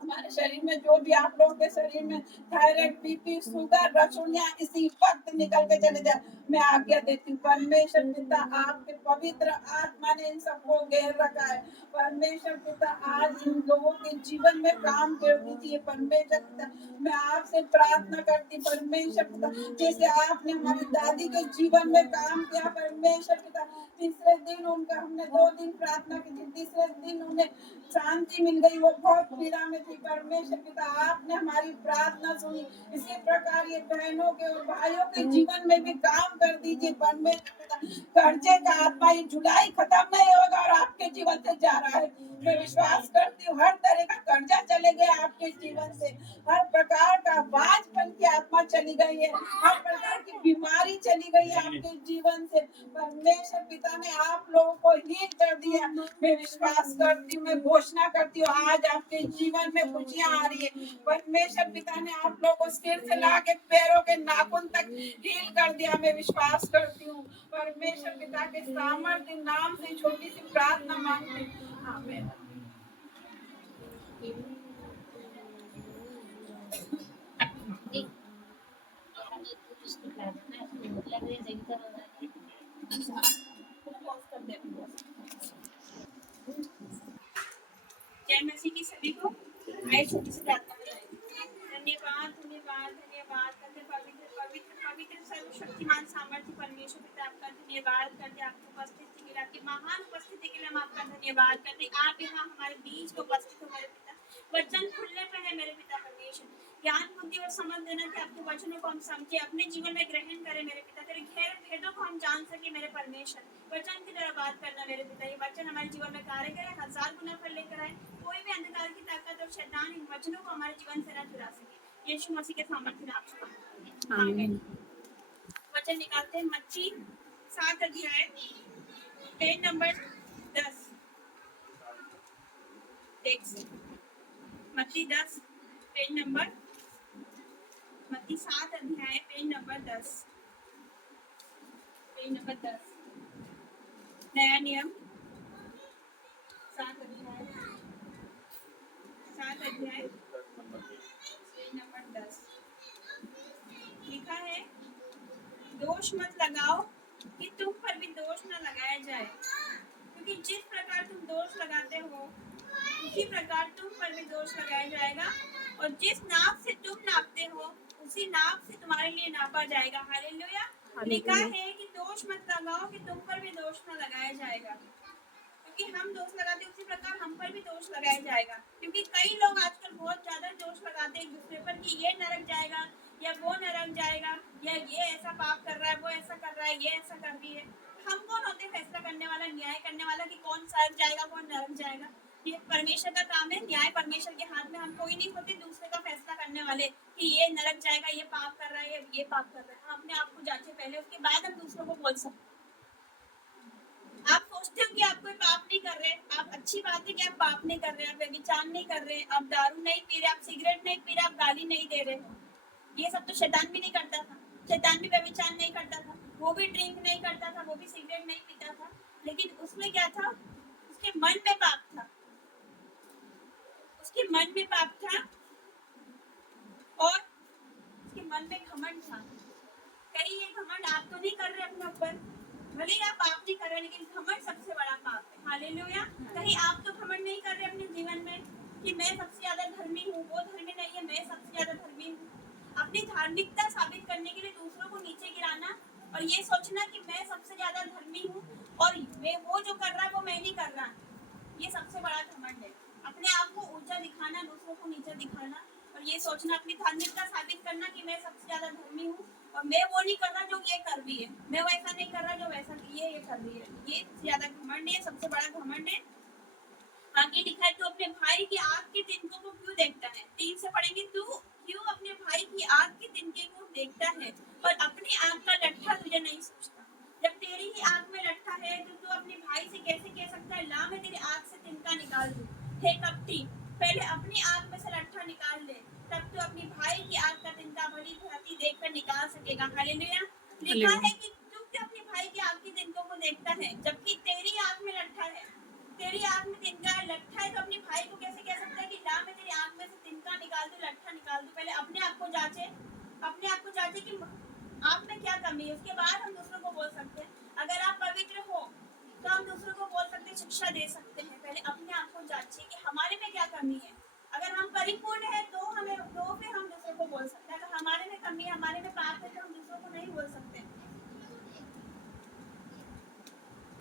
हमारे शरीर में जो भी आप लोगों के शरीर में थायराइड, बीपी, शुगर, रसोइयां इसी वक्त निकल के चले जाए। मैं आज्ञा देती हूँ परमेश्वर पिता आपके पवित्र आत्मा ने इन सबको घेर रखा है। परमेश्वर पिता आज इन लोगों के जीवन में काम कर दीजिए। परमेश्वर पिता मैं आपसे प्रार्थना करती परमेश्वर पिता, जैसे आपने हमारी दादी के जीवन में काम किया परमेश्वर पिता, तीसरे दिन उनका हमने 2 दिन प्रार्थना की थी, तीसरे दिन उन्हें शांति मिल गई, वो बहुत पीड़ा में थी। परमेश्वर पिता आपने हमारी प्रार्थना सुनी, इसी प्रकार ये बहनों के और भाइयों के जीवन में भी काम कर दीजिए। परमेश्वर पिता कर्जे का आत्मा ये जुलाई खत्म नहीं होगा और आपके जीवन से जा रहा है। मैं विश्वास करती हूँ हर तरह का कर्जा चले गया आपके जीवन से, हर प्रकार का बाजपन की आत्मा चली गई है, हर प्रकार की बीमारी चली गई है आपके जीवन से। परमेश्वर पिता ने आप लोगों को हील कर दिया। मैं विश्वास करती हूँ, मैं घोषणा करती हूँ आज आपके जीवन में खुशियाँ आ रही है। परमेश्वर पिता ने आप लोगों को सिर से लाके पैरों के नाखून तक हील कर दिया। मैं विश्वास करती हूँ परमेश्वर पिता के सामर्थ्य नाम से छोटी सी प्रार्थना मांगती हूँ। आमीन। जय मसीह की सभी को मैं छोटी सी प्रार्थना करेंगे। धन्यवाद धन्यवाद धन्यवाद करते पवित्र पवित्र पवित्र सर्वशक्तिमान सामर्थ्य परमेश्वर पिता आपका धन्यवाद करते, आपकी उपस्थिति के लिए, आपकी महान उपस्थिति के लिए हम आपका धन्यवाद करते। आप यहाँ हमारे बीच में उपस्थित हो मेरे पिता, वचन खुलने पे है मेरे पिता परमेश्वर, ज्ञान बुद्धि और समझ देना कि आपके वचनों को हम समझे, अपने जीवन में ग्रहण करें मेरे पिता, तेरे गहरे भेदों को हम जान सके मेरे परमेश्वर। वचन की तरह बात करना मेरे पिता, ये वचन हमारे जीवन में कार्य करे, 1000 गुना फल लेकर आए, कोई भी अंधकार की ताकत और शैतान इन वचनों को हमारे जीवन से न चुरा सके। यीशु मसीह के सामर्थ्य नाम से आमीन। वचन निकालते हैं मत्ती 7 अध्याय पेज नंबर 10। मत्ती 10 पेज नंबर मत्ती 7 अध्याय पेज नंबर 10, पेज नंबर 10 नया नियम 7 अध्याय पेज नंबर 10 लिखा है, दोष मत लगाओ कि तुम पर भी दोष न लगाया जाए, क्योंकि जिस प्रकार तुम दोष लगाते हो उसी प्रकार तुम पर भी दोष लगाया जाएगा, और जिस नाप से तुम नापते हो उसी नाप से तुम्हारे लिए नापा जाएगा। हालेलुया। लिखा है कि दोष मत लगाओ कि तुम पर भी दोष न लगाया जाएगा, क्योंकि हम दोष लगाते उसी प्रकार हम पर भी दोष लगाया जाएगा। क्योंकि कई लोग आजकल बहुत ज्यादा दोष लगाते हैं एक दूसरे पर कि ये नरक जाएगा या वो नरक जाएगा, या ये ऐसा पाप कर रहा है, वो ऐसा कर रहा है, ये ऐसा कर रही है। हम कौन होते फैसला करने वाला, न्याय करने वाला कि कौन स्वर्ग जाएगा कौन नरक जाएगा? ये परमेश्वर का काम है, न्याय परमेश्वर के हाथ में। हम कोई नहीं होते दूसरे का फैसला करने वाले कि ये नरक जाएगा, ये पाप कर रहा है, ये पाप कर रहा है। हम अपने आप को जांचे पहले, उसके बाद हम दूसरों को बोल सकते। आप सोचते हो कि आप कोई पाप नहीं कर रहे, आप अच्छी बात है कि आप पाप नहीं कर रहे, आप व्यभिचार नहीं कर रहे, आप दारू नहीं पी रहे, आप सिगरेट नहीं पी रहे, आप गाली नहीं दे रहे। ये सब तो शैतान भी नहीं करता था। शैतान भी व्यभिचार नहीं करता था, वो भी ड्रिंक नहीं करता था, वो भी सिगरेट नहीं पीता था, लेकिन उसमें क्या था? उसके मन में पाप था, उसके मन में पाप था और उसके मन में घमंड था। कहीं ये घमंड आप तो नहीं कर रहे अपने ऊपर, भले ही आप पाप नहीं कर रहे, लेकिन घमंड सबसे बड़ा पाप है। हालेलुया। कहीं आप तो घमंड नहीं कर रहे अपने जीवन में कि मैं सबसे ज्यादा धर्मी हूँ, वो धर्मी नहीं है, मैं सबसे ज्यादा धर्मी हूँ। अपनी धार्मिकता साबित करने के लिए दूसरों को नीचे गिराना और ये सोचना कि मैं सबसे ज्यादा धर्मी हूँ और मैं वो जो कर रहा है वो मैं नहीं कर रहा, ये सबसे बड़ा घमंड है। अपने आप को ऊंचा दिखाना, दूसरों को नीचा दिखाना और ये सोचना, अपनी धार्मिकता साबित करना कि मैं सबसे ज्यादा धर्मी हूँ और मैं वो नहीं कर रहा जो ये कर रही है, मैं वैसा नहीं कर रहा जो वैसा ये कर रही है। ये ज्यादा घमंड है, सबसे बड़ा घमंड है। आगे लिखा है, तो अपने भाई की आग के तिनकों को क्यों देखता है। 3 से पढ़ेंगे, तू क्यों अपने भाई की आग के तिनके को देखता है और अपनी आग का लट्ठा तुझे नहीं सोचता। जब तेरी ही आग में लट्ठा है तो तू अपने भाई से कैसे कह सकता है, ला मैं तेरी आग से तिनका निकाल दूं। हे कपटी, पहले अपनी आग में से लट्ठा निकाल ले, तब तू अपनी भाई की आग का तिनका भली भांति देखकर निकाल सकेगा। हालेलुया। लिखा है कि तू क्यों अपने भाई की आग के तिनकों को देखता है, जबकि तेरी आग में लट्ठा है, तेरी आग में तिनका है, लट्ठा है, तो अपने भाई को कैसे कह सकता है कि ला मैं तेरी आग में से तिनका निकाल दूं, लट्ठा निकाल दूं। पहले अपने आप को जांचे, अपने आप को जांचे कि आप में क्या कमी है, उसके बाद हम दूसरों को बोल सकते हैं। अगर आप पवित्र हो तो हम दूसरों को बोल सकते हैं, शिक्षा दे सकते हैं। पहले अपने आप को जांचिए कि हमारे में क्या कमी है। अगर हम परिपूर्ण है तो फिर हम दूसरों को बोल सकते हैं। अगर हमारे में कमी है, हमारे में पाप है, तो हम दूसरों को नहीं बोल सकते।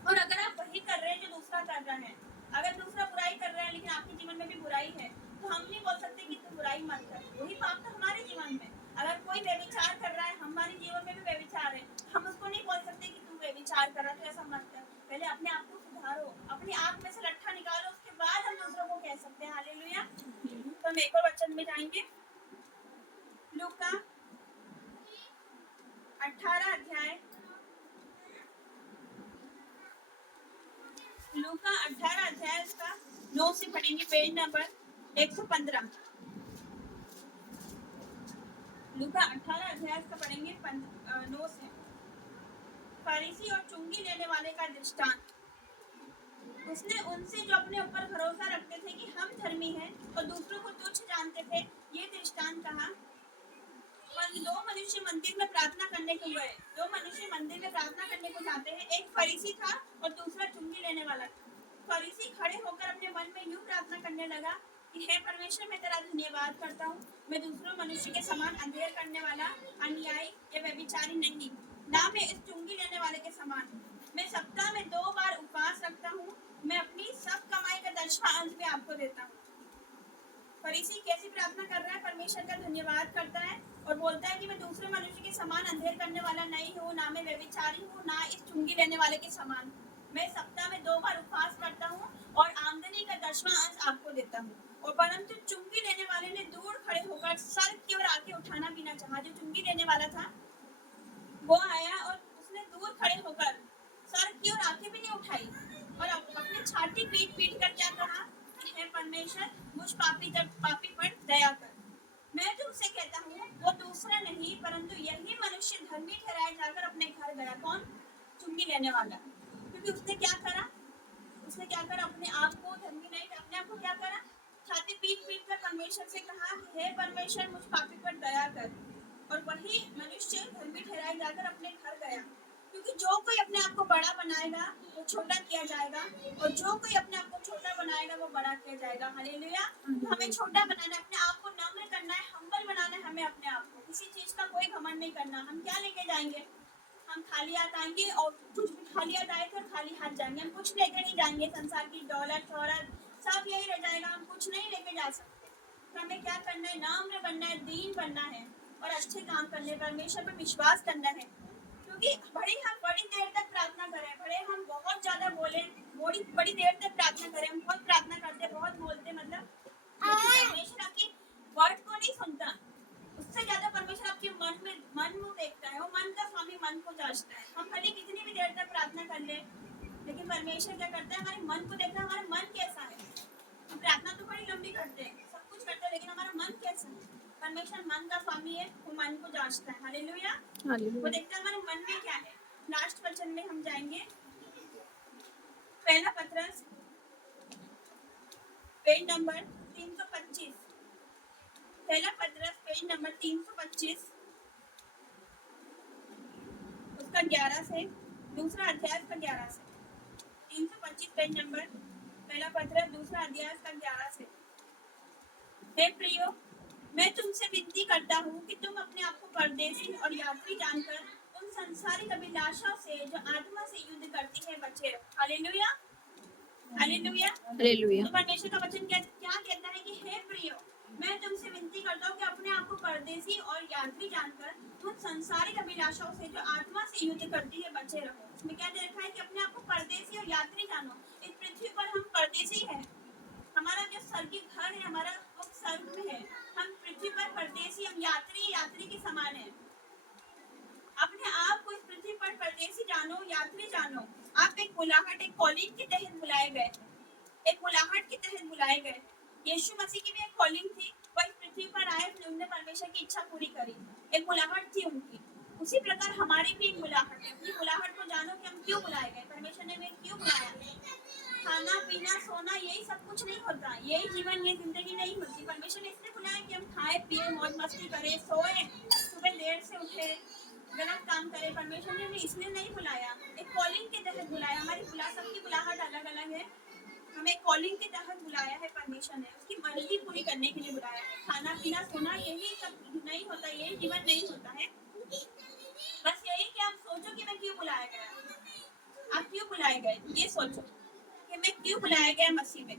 और अगर आप वही कर रहे हैं जो दूसरा कर रहा है, अगर दूसरा बुराई कर रहा है लेकिन आपके जीवन में भी बुराई है, तो हम नहीं बोल सकते कि तू बुराई मत कर, वही पाप तो हमारे जीवन में। अगर कोई व्यभिचार कर रहा है, हमारे जीवन में भी व्यभिचार है, हम उसको नहीं बोल सकते कि तू व्यभिचार कर रहा है, तो ऐसा मत कर। पहले अपने आप को सुधारो, अपनी आग में से लट्ठा निकालो, उसके बाद हम दूसरों को कह सकते हैं। हालेलुया। तो हम एक और वचन में जाएंगे, लूका 18 अध्याय, लूका 18 अध्याय उसका 9 से पढ़ेंगे, पेज नंबर 115। लूका 18 अध्याय का पढ़ेंगे 9 से। फरीसी और चुंगी लेने वाले का दृष्टांत। उसने उनसे जो अपने ऊपर भरोसा रखते थे कि हम धर्मी हैं और दूसरों को तुच्छ जानते थे, ये दृष्टांत कहा। 2 मनुष्य मंदिर में प्रार्थना करने को गए। 2 मनुष्य मंदिर में प्रार्थना करने को जाते हैं, एक फरीसी था और दूसरा चुंगी लेने वाला था। फरीसी खड़े होकर अपने मन में यूं प्रार्थना करने लगा कि हे परमेश्वर, मैं तेरा धन्यवाद करता हूँ, मैं दूसरों मनुष्य के समान अंधेर करने वाला, अन्यायी या व्यभिचारी नहीं, ना मैं इस चुंगी लेने वाले के समान हूँ। मैं सप्ताह में 2 बार उपवास रखता हूँ, मैं अपनी सब कमाई का 10वां अंश भी आपको देता हूँ। फरीसी कैसी प्रार्थना कर रहा है, परमेश्वर का धन्यवाद करता है और बोलता है कि मैं दूसरे मनुष्य के समान अंधेर करने वाला नहीं हूँ, ना मैं व्यभिचारी हूँ, ना इस चुंगी लेने वाले के समान हूँ। मैं सप्ताह में 2 बार उपवास करता हूँ और आमदनी का 10वां अंश आपको देता हूँ। और परंतु चुंगी लेने वाले ने दूर खड़े होकर सर की ओर आके उठाना भी ना चाहा। जो चुंगी लेने वाला था वो आया और उसने दूर खड़े होकर सर की ओर आके भी नहीं उठाई और अपनी छाती पीट कर क्या कहा, हे परमेश्वर, मुझ पापी पर दया कर। मैं तुमसे कहता हूँ, वो दूसरा नहीं परंतु यही मनुष्य धर्मी ठहराया जाकर अपने घर गया। कौन? चुंगी लेने वाला। क्योंकि उसने क्या करा, अपने आप को धर्मी नहीं, अपने आप को क्या करा, छाती पीट कर परमेश्वर से कहा, हे परमेश्वर, मुझ पापी पर दया कर। और वही मनुष्य धर्मी ठहराया जाकर अपने घर गया। क्योंकि जो कोई अपने आप को बड़ा बनाएगा वो छोटा किया जाएगा, और जो कोई अपने आप को छोटा बनाएगा वो बड़ा किया जाएगा। हालेलुया। तो हमें छोटा बनाना है, अपने आप को नम्र करना है, हम्बल बनाना है हमें अपने आप को। किसी चीज का कोई घमंड नहीं करना। हम क्या लेके जाएंगे? हम खाली हाथ आएंगे और कुछ भी खाली हाथ आए तो खाली हाथ जाएंगे। हम कुछ लेकर नहीं जाएंगे, संसार की दौलत शोहरत सब यही रह जाएगा, हम कुछ नहीं लेके जा सकते। तो हमें क्या करना है? नम्र बनना है, दीन बनना है और अच्छे काम करने, परमेश्वर पर विश्वास करना है। क्योंकि हम बड़ी देर तक प्रार्थना करें, भले हम बहुत ज्यादा बोले, बड़ी देर तक प्रार्थना करें, हम बहुत प्रार्थना करते, बहुत बोलते, मतलब परमेश्वर आपकी वर्ड को नहीं सुनता। उससे ज्यादा परमेश्वर आपके मन को देखता है। वो मन का स्वामी मन को जांचता है। हम भले कितनी भी देर तक प्रार्थना कर ले, लेकिन परमेश्वर क्या करता है? हमारे मन को देखता है, हमारा मन कैसा है। हम प्रार्थना तो बड़ी लंबी करते हैं, सब कुछ करते हैं, लेकिन हमारा मन कैसा है? परमेश्वर मन का स्वामी है, वो मन को जांचता है। हालेलुया। वो देखता है हमारे मन में क्या है। लास्ट वचन में हम जाएंगे, पहला पत्रस पेज नंबर 325। पहला पत्रस पेज नंबर 325 उसका 11 से, दूसरा अध्याय उसका 11 से। 325 पेज नंबर, पहला पत्रस दूसरा अध्याय उसका 11 से। हे प्रियो, मैं तुमसे विनती करता हूँ कि तुम अपने आप को परदेसी और यात्री जानकर उन संसारिक अभिलाषाओं से जो आत्मा से युद्ध करती है बचे रहो। Hallelujah, hallelujah. हालेलुया। तो परमेश्वर का वचन क्या क्या कहता है कि हे प्रियो, मैं तुमसे विनती करता हूँ कि अपने आप को परदेसी और यात्री जानकर उन संसारिक अभिलाषाओं से जो आत्मा से युद्ध करती है बचे रहो। इसमें क्या दे रखा है कि अपने आप को परदेसी और यात्री जानो। इस पृथ्वी पर हम परदेसी हैं। हमारा जो स्वर्गीय घर है, हमारा वो स्वर्ग में है। हम पृथ्वी पर परदेसी, हम यात्री, यात्री के समान है। अपने आप को इस पृथ्वी पर परदेसी जानो, यात्री जानो। आप एक बुलाहट, एक कॉलिंग के तहत बुलाए गए, एक बुलाहट के तहत बुलाए गए। यीशु मसीह की भी एक कॉलिंग थी, वह इस पृथ्वी पर आए, उन्होंने परमेश्वर की इच्छा पूरी करी। एक बुलाहट थी उनकी। उसी प्रकार हमारी भी एक बुलाहट है। अपनी बुलाहट को जानो कि हम क्यों बुलाए गए, परमेश्वर ने हमें क्यों बुलाया। खाना पीना सोना यही सब कुछ नहीं होता, यही जीवन, ये जिंदगी नहीं होती। परमेश्वर ने इसलिए बुलाया कि हम खाए पिए, मौज मस्ती करें, सोए, सुबह देर से उठे, गलत काम करे। परमेश्वर ने हमें इसलिए नहीं बुलाया, एक कॉलिंग के तहत बुलाया। हमारी सबकी बुलाहट अलग अलग है। हमें कॉलिंग के तहत बुलाया है परमेश्वर ने, उसकी मर्जी पूरी करने के लिए बुलाया है। खाना पीना सोना यही सब नहीं होता, यही जीवन नहीं होता है। बस यही कि आप सोचो कि मैं क्यों बुलाया गया। आप क्यों बुलाए गए, ये सोचो कि मैं क्यों बुलाया गया मसीह में।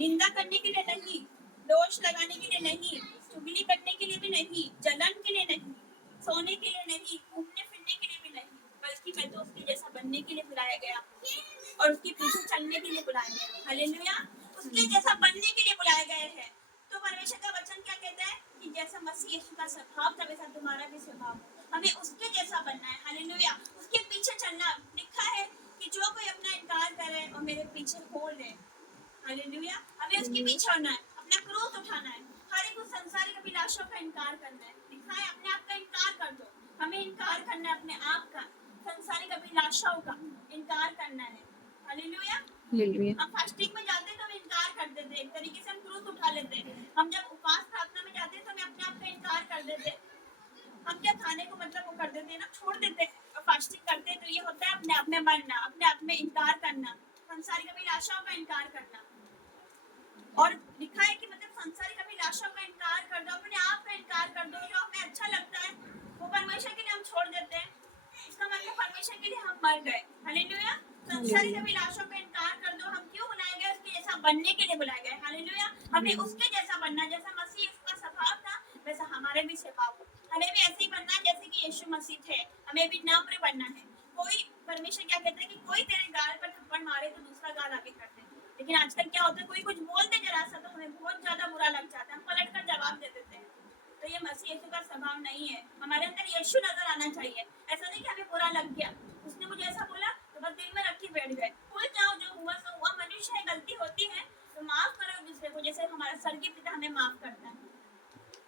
निंदा करने के लिए नहीं, दोष लगाने के लिए नहीं, चुगली करने के लिए भी नहीं, जलन के लिए नहीं, सोने के लिए नहीं, घूमने फिरने के लिए भी नहीं, बल्कि मैं तो उसके जैसा बनने के लिए बुलाया गया और उसके पीछे चलने के लिए बुलाया गया। हालेलुया, उसके जैसा बनने के लिए बुलाए गए हैं। तो परमेश्वर का वचन क्या कहता है कि जैसा मसीह यीशु का स्वभाव था वैसा तुम्हारा भी स्वभाव हो। हमें उसके जैसा बनना है। हालेलुया, उसके पीछे चलना। लिखा है कि जो कोई अपना इनकार करे और मेरे पीछे हो ले। हालेलुया, हमें उसके पीछे होना है, अपना क्रूस उठाना है, हर एक उस संसारिक अभिलाषाओं का इनकार करना है। लिखा है अपने आप का इनकार कर दो। हमें इनकार करना है, अपने आप का, संसारिक अभिलाषाओं का इनकार करना है। हालेलुया। हालेलुया। हम फास्टिंग में जाते हैं तो हम इनकार कर देते हैं, एक तरीके से हम क्रूस उठा लेते हैं। हम जब उपवास प्रार्थना में जाते हैं तो हम अपने आप का इनकार कर देते हैं। हम क्या खाने को मतलब वो कर देते हैं ना, छोड़ देते हैं। और फास्टिंग करते हैं तो ये होता है अपने आप में मरना, अपने आप में इनकार करना, संसारिक अभिलाषाओं का इनकार करना। और लिखा है कि मतलब संसारिक अभिलाषाओं का इनकार कर दो, अपने आप का इनकार कर दो। जो हमें अच्छा लगता है वो परमेश्वर के लिए हम छोड़ देते हैं। इसका मतलब परमेश्वर के लिए हम मर गए। हालेलुया, संसारिक अभिलाषाओं का इनकार कर दो। हम क्यों बुलाए गए, उसके जैसा बनने के लिए बुलाए गए। हालेलुया, हमें उसके जैसा बनना, जैसा मसीह उसका स्वभाव था वैसा हमारे भी स्वभाव हो। हमें भी ऐसे ही बनना है जैसे कि यीशु मसीह थे। हमें भी नम्र बनना है। कोई, परमेश्वर क्या कहता है कि कोई तेरे गाल पर थप्पड़ मारे तो दूसरा गाल आगे कर दे। लेकिन आजकल क्या होता है, कोई कुछ बोलते जरा सा तो हमें बहुत ज्यादा बुरा लग जाता है, हम पलट कर जवाब दे देते हैं। तो ये मसीह यीशु का स्वभाव नहीं है। हमारे अंदर यीशु नजर आना चाहिए। ऐसा नहीं कि हमें बुरा लग गया, उसने मुझे ऐसा बोला तो बस दिल में रख के बैठ गए। भूल जाओ, जो हुआ सो हुआ। मनुष्य है, गलती होती है तो माफ करो एक दूसरे को, जैसे हमारा स्वर्गीय पिता हमें माफ करता है।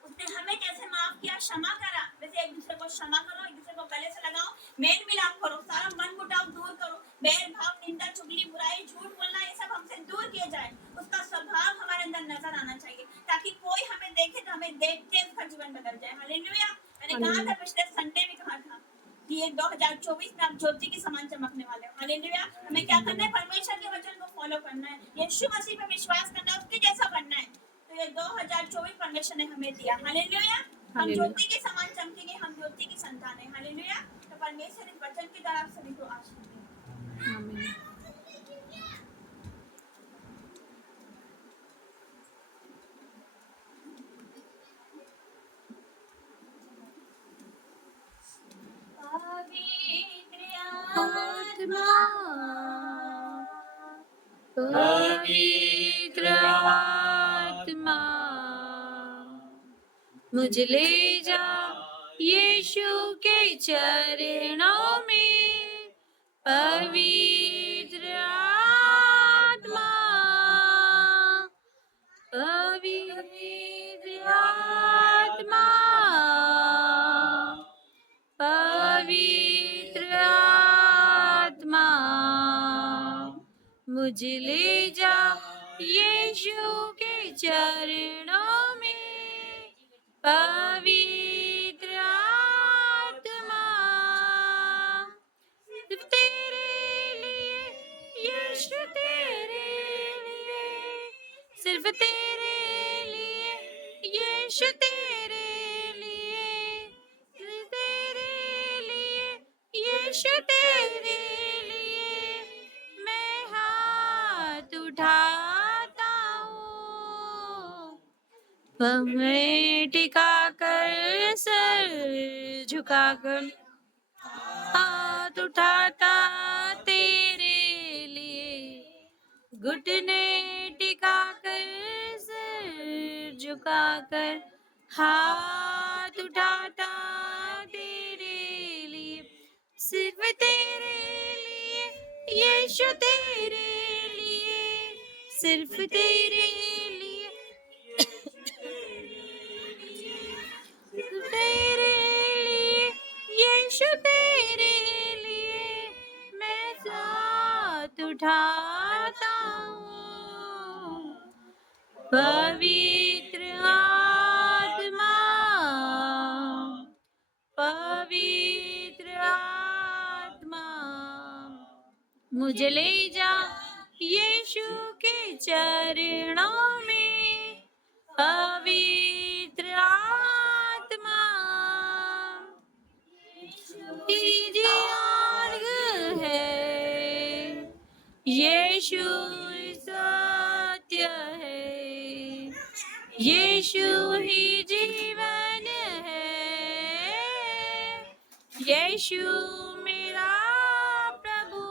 उसने हमें जैसे माफ किया, क्षमा करा, वैसे एक दूसरे को क्षमा करो, एक दूसरे को गले से लगाओ, मेल मिलाप करो, सारा मन मुटाव दूर करो। बैर भाव, निंदा, चुगली, बुराई, झूठ बोलना, ये सब हमसे दूर किया जाए। उसका स्वभाव हमारे अंदर नजर आना चाहिए ताकि कोई हमें देखे तो हमें देखते उसका जीवन बदल जाए। हालेलुया। मैंने कहा था, पिछले संडे में कहा था कि ये 2024 में आप ज्योति के समान चमकने वाले हो। हालेलुया। हमें क्या करना है, परमेश्वर के वचन को फॉलो करना है, यीशु मसीह पर विश्वास करना है, उसके जैसा बनना है। तो ये 2024 परमेश्वर ने हमें दिया। हालेलुया, हम हालेलुया। ज्योति के समान चमकेंगे, हम ज्योति की संतान है। हालेलुया। तो परमेश्वर इस वचन की तरफ सभी को आशीष दे। आमीन। आत्मा, पवित्र आत्मा, मुझे ले जा यीशु के चरणों में। पवित्र आत्मा, पवित्र आत्मा, पवित्र आत्मा, मुझे ले जा यीशु के चरणों में पवित्र आत्मा सिर्फ तेरे लिए यीशु तेरे लिए सिर्फ तेरे लिए यीशु तेरे लिए सिर्फ तेरे लिए यीशु तेरे लिए मैं हाथ उठाता हूँ मैं टिकाकर सर झुकाकर हाथ उठाता तेरे लिए घुटने टिकाकर सर झुकाकर हाथ उठाता तेरे लिए सिर्फ तेरे लिए यीशु तेरे लिए सिर्फ तेरे लिए सिर्फ तेरे लिए यीशु तेरे लिए मैं साथ उठाता हूँ पवित्र आत्मा पवित्र आत्मा मुझे ले जा यीशु के चरणों में पवित्र आत्मा कीजिए अर्घ है यीशु सत्य है यीशु ही जीवन है यीशु मेरा प्रभु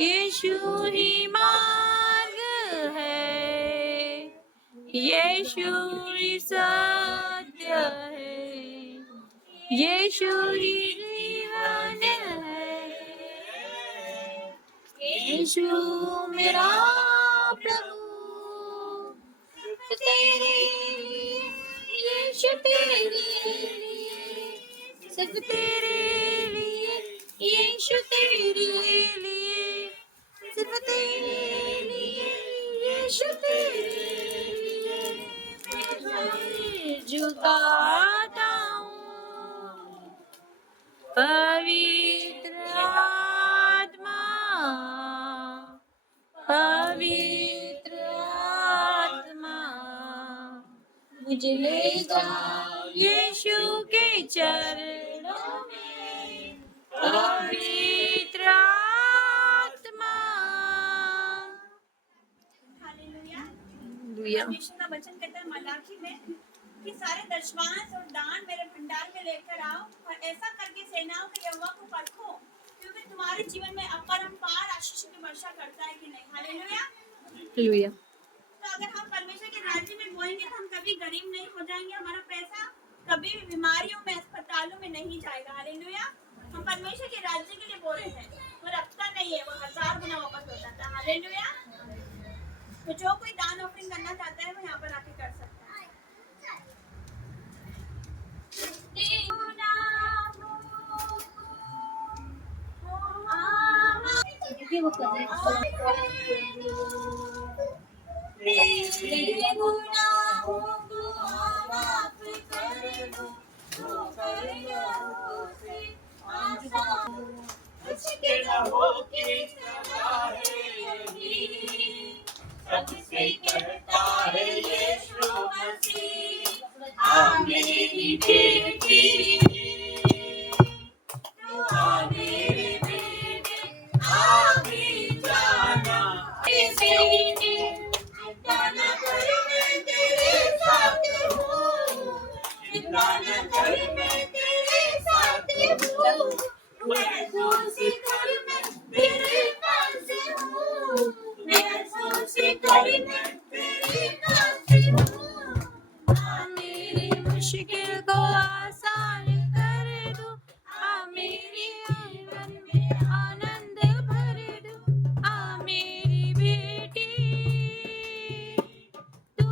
यीशु ही मार्ग है यीशु ही सत्य है यीशु ही जीवन है यीशु मेरा प्रभु तेरे लिए यीशु तेरे लिए सिर्फ तेरे लिए यीशु तेरे लिए सिर्फ तेरे लिए यीशु तेरे लिए मैं झुकाता हूँ पवित्र आत्मा पवित्र आत्मा मुझे ले जा यीशु के चरणों में पवित्र आत्मा हालेलुया। हालेलुया। परमेश्वर का वचन कहता है मलाकी में कि सारे दशमांश और दान मेरे भंडार में लेकर आओ और ऐसा करके सेनाओं के यहोवा को परखो क्योंकि तुम्हारे जीवन में अपरंपार आशीष की वर्षा करता है कि नहीं। हालेलुया। हालेलुया। तो अगर हम परमेश्वर के राज्य में बोएंगे तो हम कभी गरीब नहीं हो जाएंगे हमारा पैसा कभी भी बीमारियों में अस्पतालों में नहीं जाएगा। हालेलुया। हम परमेश्वर के राज्य के लिए बोल रहे हैं वो रखता नहीं है वो 1000 गुना वापस हो जाता है। हालेलुया। तो जो कोई दान ऑफरिंग करना चाहता है वो यहाँ पर आके कर सकता है। सबसे कहता है यीशु मसीह मेरी बेटी तू आ मेरे बेटे आ भी जाना चिंता न कर मैं तेरे साथ हूँ चिंता न कर मैं तेरे साथ हूँ महसूस कर मैं तेरे पास हूँ महसूस कर मैं तेरे पास हूँ मेरी मुश्किल को आसान कर दो मेरी जीवन में आनंद भर दो मेरी बेटी तू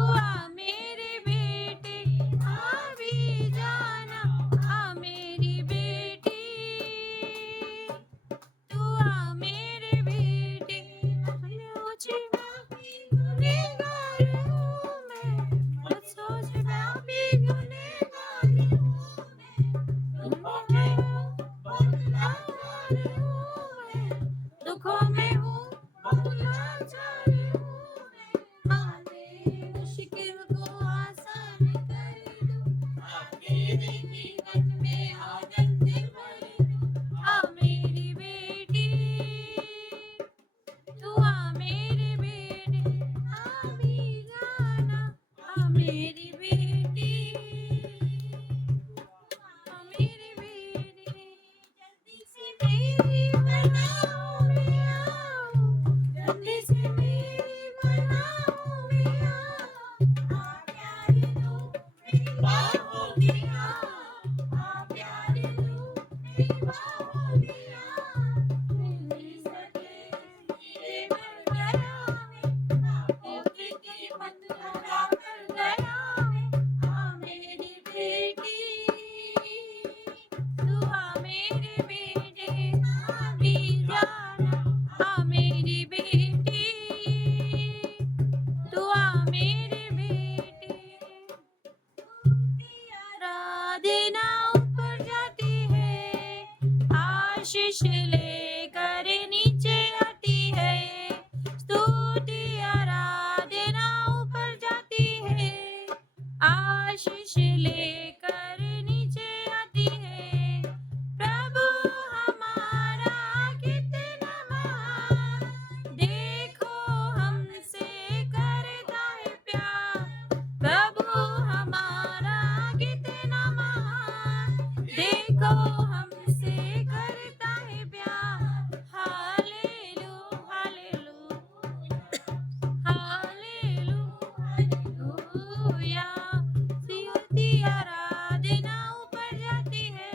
मेरे बेटे आ भी जाना मेरी बेटी तू मेरे बेटे मुझे लाचार हूँ मैं, दुखों में हूँ बहुत लाचार हूँ मैं। हाँ मेरी मुश्किल को आसान कर दो, आपके जीवन में आनंद भर दो। हाँ मेरी बेटी, तू आ मेरी बेटी, आ भी जाना। हाँ मेरी बेटी, हाँ मेरी बेटी, जल्दी से मेरी बनाओ में आओ, जल्दी से मेरी बनाओ में आओ। आ प्यार दो मेरी बाहों में आओ, आ प्यार दो मेरी बाहों में आओ। मेरी सगे मेरे मर गया मैं, आंखों की कीमत लगा कर गया मैं। आ मेरी बेटी, तू आ मेरी बेटी, आ भी जाना। आ मेरी बेटी, तू आ मेरी बेटी। आराधना ऊपर जाती है, आशीष लेकर नीचे आती है। स्तुति आराधना ऊपर जाती है, आशीष लेकर नीचे आती है। प्रभु हमारा कितना महान, देखो हमसे करता है प्यार। प्रभु हमारा कितना महान, देखो हमसे करता है प्यार। हालेलू हालेलू हालेलू हालेलूया। स्तुति आराधना ऊपर जाती है,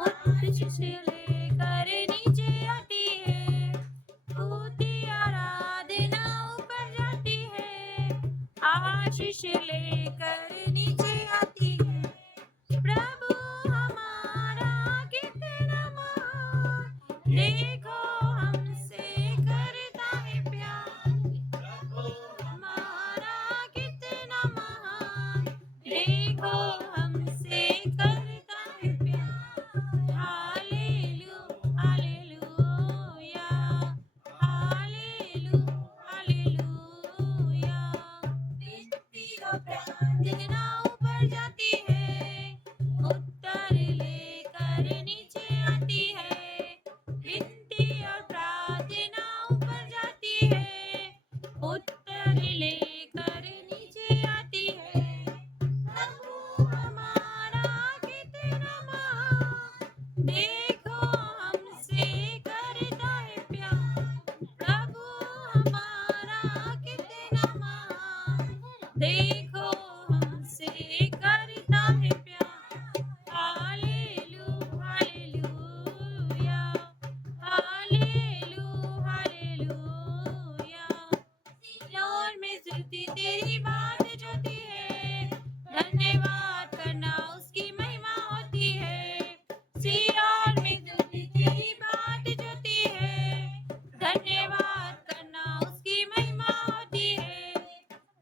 आशीष लेकर नीचे आती है। स्तुति आराधना ऊपर जाती है, आशीष लेकर नीचे आती है। प्रभु हमारा कितना महान, देखो हमसे करता है प्यार। प्रभु हमारा कितना महान, देखो हमसे करता है प्यार। हालेलू हालेलूया, हालेलू हालेलूया। विनती और प्रार्थना ऊपर जाती है, उत्तर लेकर नीचे आती है। विनती और प्रार्थना ऊपर जाती है, उत्तर लेकर नीचे आती है। प्रभु हमारा कितना महान, देखो हमसे करता है प्यार। प्रभु हमारा कितना महान, देखो हमसे करता है प्यार। हालेलू हालेलूया, हालेलू हालेलूया। सियोन में स्तुति तेरी बात जोती है, धन्यवाद करना उसकी महिमा होती है। सियोन में स्तुति तेरी बात जोती है, धन्यवाद करना उसकी महिमा होती है।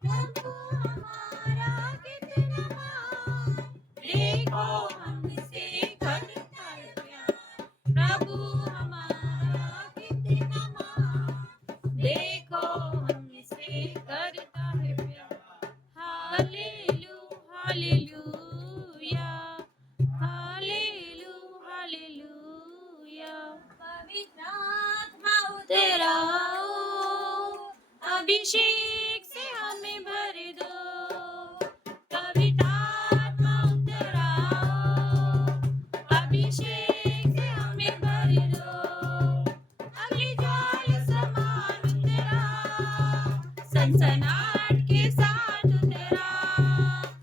प्रभु हमारा कितना महान, देखो हमसे करता है प्यार। प्रभु हमारा कितना महान, देखो हमसे करता है प्यार। हालेलू हालेलूया, हालेलू हालेलूया। पवित्र आत्मा उतर आओ, अभिषेक से हमें भर दो। पवित्र आत्मा उतर आओ, अभिषेक से हमें भर दो। अग्नि ज्वाला समान उतर आओ, सनसनाहट के साथ उतर आओ।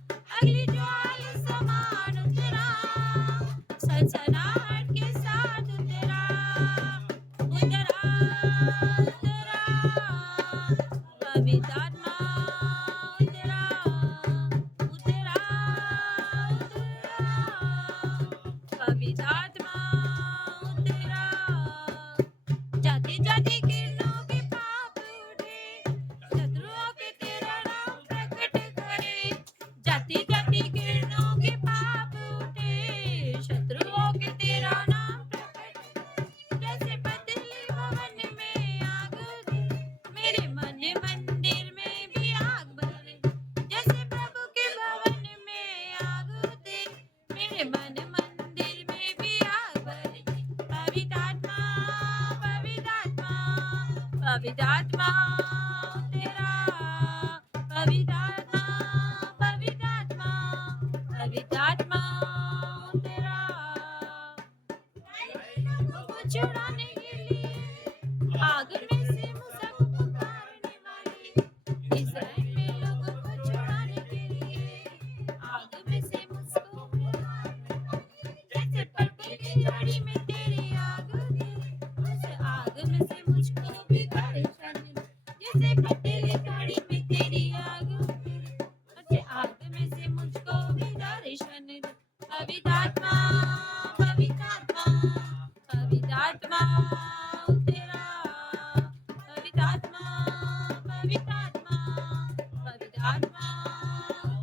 अग्नि ज्वाला समान उतर आओ, सनसनाहट के साथ उतर आओ। उतर आओ उतर आओ, पवित्र आत्मा उतर आओ, उतर आओ उतर आओ, पवित्र आत्मा उतर आओ। जाति जाति किरणों के पाप उठे, शत्रुओं के तेरा नाम प्रकट करे। जाति जाति किरणों के पाप उठे, शत्रुओं के तेरा नाम प्रकट करे। पवित्रात्मा तेरा, पवित्रात्मा, पवित्रात्मा, पवित्रात्मा तेरा लोगों को चुराने के लिए आग में से मूसा को पुकारने वाली, इस्राएल में लोगों को चुराने के लिए आग में से मूसा को पुकारने वाली, जैसे पत्थर की झाड़ी में तेरी आग थी, उस आग में से मुझको भी दर्शन दे। जैसे पत्थर की झाड़ी में तेरी आग थी, उस आग में से मुझको भी दर्शन दे। पवित्रात्मा, पवित्रात्मा, पवित्रात्मा तेरा, पवित्रात्मा, पवित्रात्मा, पवित्रात्मा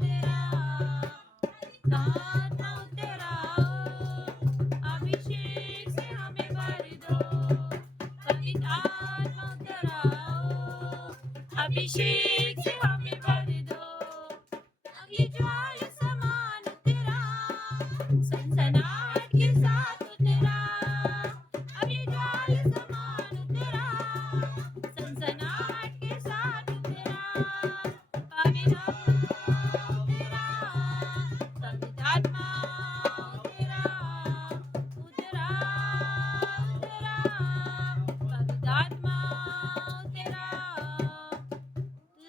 तेरा, पवित्रात्मा तेरा अभिषेक से हमें भर दो, पवित्रात्मा तेरा अभिषेक से हमें भर दो। अग्नि ज्वाला समान तेरा, सनसनाहट के साथ तेरा, अग्नि ज्वाला समान तेरा, सनसनाहट के साथ तेरा, पवित्रात्मा तेरा, पवित्रात्मा तेरा, उतरा, उतरा, पवित्रात्मा तेरा,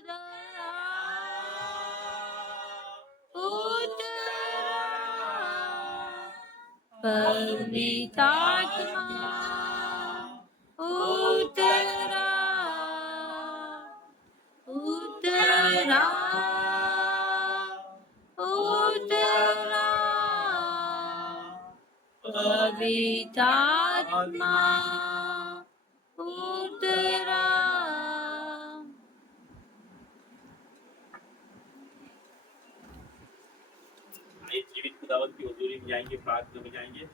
पवित्रात्मा उतरा, उतरा, उतरा, पवित्रात्मा उतरा। आइए जीवित खुदावंत की हुजूरी में जाएंगे, प्रार्थना में जाएंगे।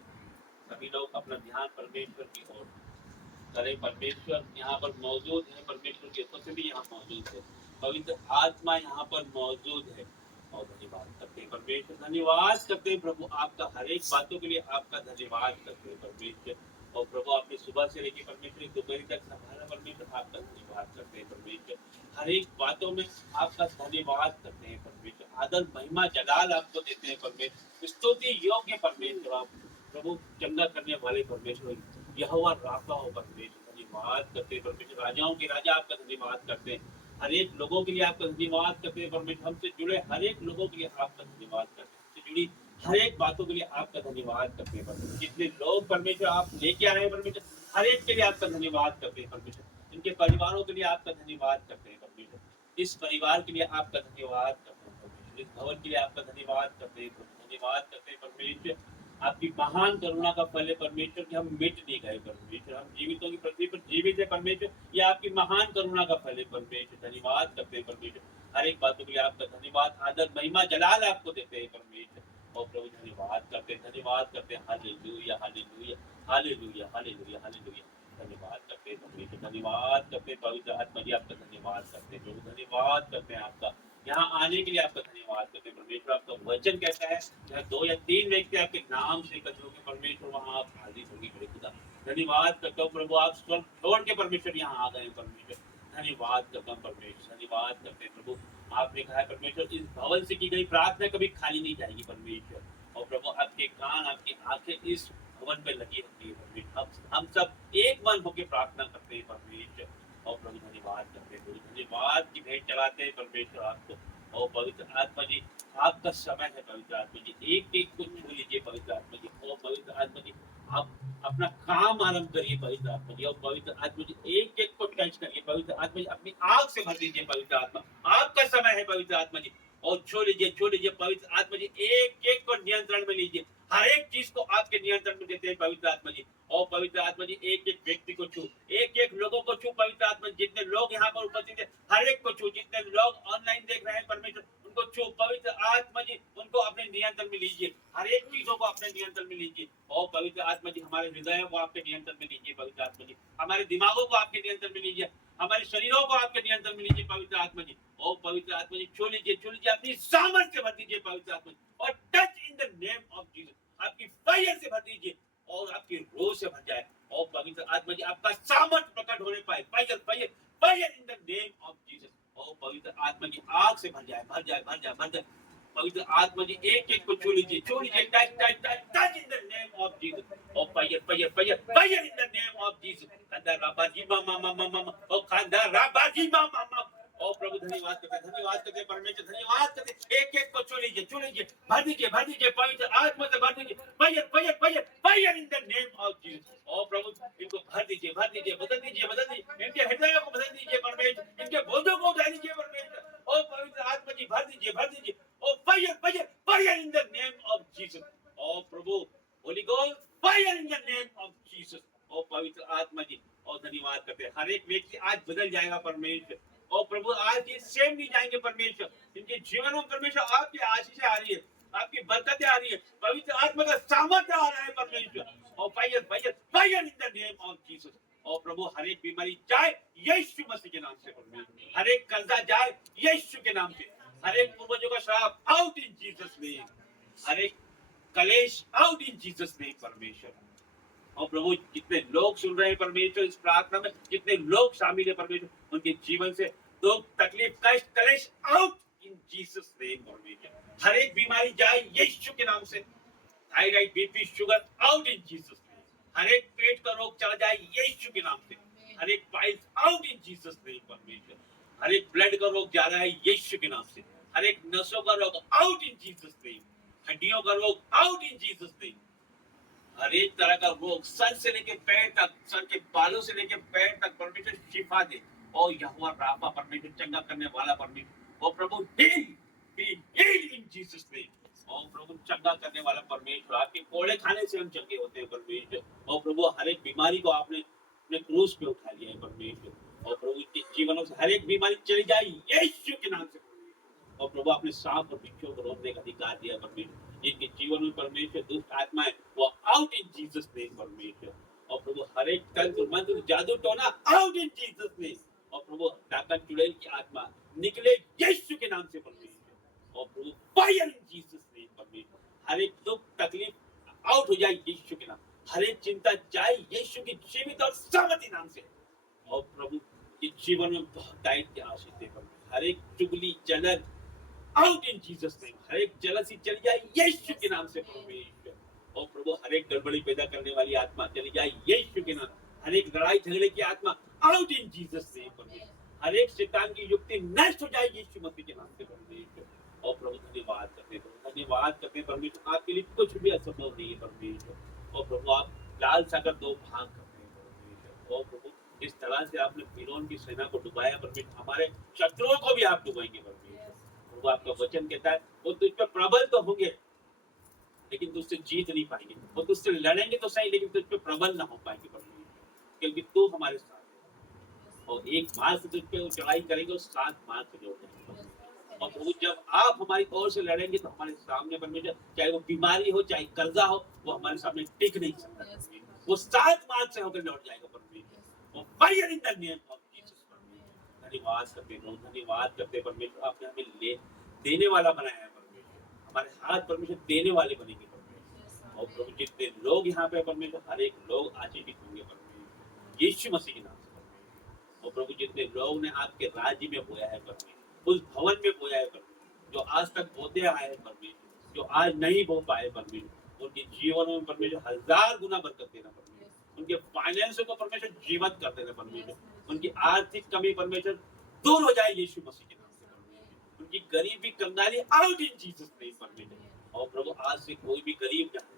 सभी लोग अपना ध्यान परमेश्वर की ओर करें। परमेश्वर यहाँ पर मौजूद है, परमेश्वर के उपस्थिति भी यहाँ मौजूद है, पवित्र आत्मा यहाँ पर मौजूद है। और धन्यवाद करते हैं परमेश्वर, धन्यवाद करते हैं प्रभु, आपका हर एक बातों के लिए आपका धन्यवाद करते हैं परमेश्वर। और प्रभु आपने सुबह से लेकर परमेश्वर दोपहर तक संभाला परमेश्वर, आपका धन्यवाद करते हैं परमेश्वर। हर एक बातों में आपका धन्यवाद करते हैं परमेश्वर। आदर महिमा जलाल आपको देते हैं परमेश्वर, स्तुति योग्य परमेश्वर आप प्रभु, चंगा करने वाले परमेश्वर, यहोवा राफा हो परमेश्वर, धन्यवाद करते हैं परमेश्वर। राजाओं के राजा आपका धन्यवाद करते हैं, हर एक लोगों के लिए आपका धन्यवाद करते हैं परमेश्वर। हमसे जुड़े हर एक लोगों के लिए आपका धन्यवाद करते हैं, हमसे जुड़ी हर एक बातों के लिए आपका धन्यवाद करते हैं परमेश्वर। जितने लोग परमेश्वर आप लेके आए हैं परमेश्वर, हर एक के लिए आपका धन्यवाद करते हैं परमेश्वर। इनके परिवारों के लिए आपका धन्यवाद करते हैं परमेश्वर। इस परिवार के लिए आपका धन्यवाद करते हैं परमेश्वर। इस भवन के लिए आपका धन्यवाद करते हैं, धन्यवाद करते हैं परमेश्वर। आपकी महान करुणा का फल है परमेश्वर कि हम मिट नहीं गए परमेश्वर, हम जीवितों की पृथ्वी पर जीवित है परमेश्वर। ये आपकी महान करुणा का फल है परमेश्वर, धन्यवाद करते हैं परमेश्वर। हर एक बातों के लिए आपका धन्यवाद, आदर महिमा जलाल आपको देते हैं परमेश्वर। और प्रभु धन्यवाद करते हैं, धन्यवाद करते हैं। Hallelujah, hallelujah, hallelujah, hallelujah, hallelujah. धन्यवाद करते हैं परमेश्वर, धन्यवाद करते हैं पवित्र आत्मा जी, आपका धन्यवाद करते हैं प्रभु, धन्यवाद करते हैं आपका यहाँ आने के लिए आपका धन्यवाद करते हैं परमेश्वर। आपका वचन कहता है जहाँ 2 या 3 व्यक्ति आपके नाम से एकत्र होंगे परमेश्वर, वहाँ आप हाजिर होंगे बड़े खुदा। धन्यवाद करता हूँ प्रभु, आप स्वर्ग छोड़ के परमेश्वर यहाँ आ गए परमेश्वर, धन्यवाद करता हूँ परमेश्वर, धन्यवाद करते हैं प्रभु। आपने कहा है परमेश्वर, इस भवन से की गई प्रार्थना कभी खाली नहीं जाएगी परमेश्वर। और प्रभु आपके कान, आपकी आंखें इस भवन पे लगी रहती है परमेश्वर। हम सब एक मन होकर प्रार्थना करते हैं परमेश्वर। और प्रभु धन्यवाद करते हैं प्रभु, धन्यवाद की भेंट चढ़ाते हैं परमेश्वर आपको। और पवित्र आत्मा जी, आपका समय है पवित्र आत्मा जी, एक एक को छू लीजिए पवित्र आत्मा जी। और पवित्र आत्मा जी, आप अपना काम आरंभ करिए पवित्र आत्मा जी। और पवित्र आत्मा जी, एक एक को टच करिए पवित्र आत्मा जी, अपनी आग से भर दीजिए पवित्र आत्मा। आपका समय है पवित्र आत्मा जी, और छू लीजिए पवित्र आत्मा जी, एक एक को नियंत्रण में लीजिए। हर एक चीज को आपके नियंत्रण में देते हैं पवित्र आत्मा जी। और पवित्र आत्मा जी, एक एक व्यक्ति को छू, एक एक लोगों को छू पवित्र आत्मा। जितने लोग यहाँ पर उपस्थित है हर एक को छू, जितने लोग ऑनलाइन देख रहे हैं परमेश्वर उनको छू पवित्र आत्मा जी, उनको अपने नियंत्रण में लीजिए, हर एक चीजों को अपने नियंत्रण में लीजिए। और पवित्र आत्मा जी, हमारे हृदयों को आपके नियंत्रण में लीजिए पवित्र आत्मा जी, हमारे दिमागों को आपके नियंत्रण में लीजिए, हमारे शरीरों को आपके नियंत्रण में लीजिए पवित्र आत्मा जी। और पवित्र आत्मा जी, छू लीजिए, अपनी सामर्थ्य भर दीजिए पवित्र आत्मा जी। और touch in the name of Jesus, आपकी फायर से भर दीजिए और आपकी रोह से भर जाए। और पवित्र आत्मा जी, आपका सामर्थ्य प्रकट होने पाए, फायर फायर आग से भर जाए, भर जाए, भर जाए, भर जाए। पवित्र आत्मा जी एक एक को छू लीजिए, छू लीजिए। Touch touch touch touch in the name of Jesus. Oh fire fire fire fire in the name of Jesus. खंदा राबाजी मामा मामा मामा, ओ खंदा राबाजी मामा मामा। ओ प्रभु धन्यवाद करते परमेश्वर, धन्यवाद करते। एक एक को छू लीजिए, छू लीजिए, भर दीजिए पवित्र आत्मा से भर दीजिए। Fire fire fire fire in the name of Jesus. ओ प्रभु इनको भर दीजिए, बदल दीजिए, बदल दीजिए। इनके हृदयों को बदल दीजिए परमेश्वर, इनके बोझों को उठा लीजिए परमेश्वर। ओ पवित्र आत्मा जी भर दीजिए, भर दीजिए। Oh fire fire fire in the name of Jesus. ओ प्रभु holy ghost fire in the name of Jesus. Oh पवित्र आत्मा जी और धन्यवाद करते हैं। हर एक व्यक्ति आज बदल जाएगा परमेश्वर। ओ प्रभु आज ये सेम नहीं जाएंगे परमेश्वर। इनके जीवन में परमेश्वर आपकी आशीषें आ रही है, आपकी बरकतें आ रही है, पवित्र आत्मा का सामर्थ्य आ रहा है परमेश्वर। ओ fire fire fire in the name of Jesus. ओ प्रभु हर एक बीमारी जाए यीशु मसीह के नाम से परमेश्वर। हर एक कर्जा जाए यीशु के नाम से। हर एक पूर्वजों का श्राप आउट इन जीसस नेम। हर एक कलेश आउट इन जीसस नेम परमेश्वर। और प्रभु जितने लोग सुन रहे हैं परमेश्वर इस प्रार्थना में, जितने लोग शामिल है परमेश्वर, उनके जीवन से दुख तकलीफ कष्ट कलेश आउट इन जीसस नेम परमेश्वर। हर एक बीमारी जाए यीशु के नाम से। Thyroid BP sugar out in Jesus name. हर एक पेट का रोग चला जाए यीशु के नाम से। हर एक piles out in Jesus name परमेश्वर। हर एक ब्लड का रोग जा रहा है यीशु के नाम से। हर एक नसों का रोग आउट इन जीसस नेम। हड्डियों का रोग आउट इन जीसस नेम। हर एक तरह का रोग सर से लेके पैर तक, सर के बालों से लेके पैर तक परमेश्वर शिफा दे। और यहोवा राफा परमेश्वर चंगा करने वाला परमेश्वर। और प्रभु heal be heal in Jesus name. और प्रभु चंगा करने वाला परमेश्वर, आपके कोड़े खाने से हम चंगे होते हैं परमेश्वर। और प्रभु हर एक बीमारी को आपने अपने क्रूस पे उठा लिया है परमेश्वर। और प्रभु के जीवनों से हर एक बीमारी चली जाए यीशु के नाम से। और प्रभु आपने सांप और बिच्छू को रोकने का अधिकार दिया परमेश्वर। जिनके जीवन में परमेश्वर दुष्ट आत्माएं वो आउट इन जीसस नेम परमेश्वर। और प्रभु हर एक तंत्र मंत्र जादू टोना आउट इन जीसस नेम। और प्रभु डाकन चुड़ैल की आत्मा निकले यीशु के नाम से परमेश्वर। और प्रभु फायर इन जीसस नेम परमेश्वर। हर एक दुख तकलीफ आउट हो जाए यीशु के नाम। हर एक चिंता जाए यीशु की जीवित और सामर्थी नाम से। और प्रभु के जीवन में बहुत टाइट की आशीष दे परमेश्वर। हर एक चुगली जलन आउट इन जीसस नेम। हर एक जलसी चली जाए यीशु के नाम से परमेश्वर। और प्रभु हर एक गड़बड़ी पैदा करने वाली आत्मा चली जाए यीशु के नाम। हर एक लड़ाई झगड़े की आत्मा आउट इन जीसस नेम परमेश्वर। हर एक शैतान की युक्ति नष्ट हो जाए यीशु मसीह के नाम से परमेश्वर। और प्रभु धन्यवाद करते परमेश्वर। आपके लिए कुछ भी असंभव नहीं है परमेश्वर। और प्रभु आप लाल सागर दो भाग करते हैं परमेश्वर। और प्रभु इस तरह से आपने फिरौन की सेना को डुबाया परमेश्वर, हमारे शत्रुओं को भी आप डुबाएंगे परमेश्वर। प्रभु आपका वचन कहता है वो तुझ पे प्रबल तो होंगे लेकिन तुझसे जीत नहीं पाएंगे। वो तुझसे लड़ेंगे तो सही लेकिन तुझ पे प्रबल ना हो पाएंगे परमेश्वर, क्योंकि तू हमारे साथ है। और एक मार्ग से तुझ पे वो चढ़ाई करेंगे और 7 मार्ग से जोड़ देंगे। और प्रभु जब आप हमारी ओर से लड़ेंगे तो हमारे सामने परमेश्वर, चाहे वो बीमारी हो चाहे कर्जा हो, वो हमारे सामने टिक नहीं सकता। वो 7 मार्ग से होकर लौट जाएगा परमेश्वर। और fire in the name of Jesus परमेश्वर। धन्यवाद करते परमेश्वर। आपने हमें ले देने वाला बनाया है परमेश्वर। हमारे हाथ परमेश्वर देने वाले बनेंगे परमेश्वर। और प्रभु जितने लोग यहाँ पे परमेश्वर, हर एक लोग आशीषित होंगे परमेश्वर यीशु मसीह के नाम से परमेश्वर। और प्रभु जितने लोग ने आपके राज्य में बोया है परमेश्वर, उस भवन में बोया है परमेश्वर, जो आज तक बोते आए हैं परमेश्वर, जो आज नहीं बो पाए परमेश्वर, उनके जीवन में परमेश्वर 1000 गुना बरकत देना परमेश्वर। उनके फाइनेंस को परमेश्वर जीवित कर देना परमेश्वर। उनकी आर्थिक कमी परमेश्वर दूर हो जाए यीशु मसीह के नाम से परमेश्वर। उनकी गरीबी कंगाली आउट इन जीसस नेम परमेश्वर। और प्रभु आज से कोई भी गरीब ना हो।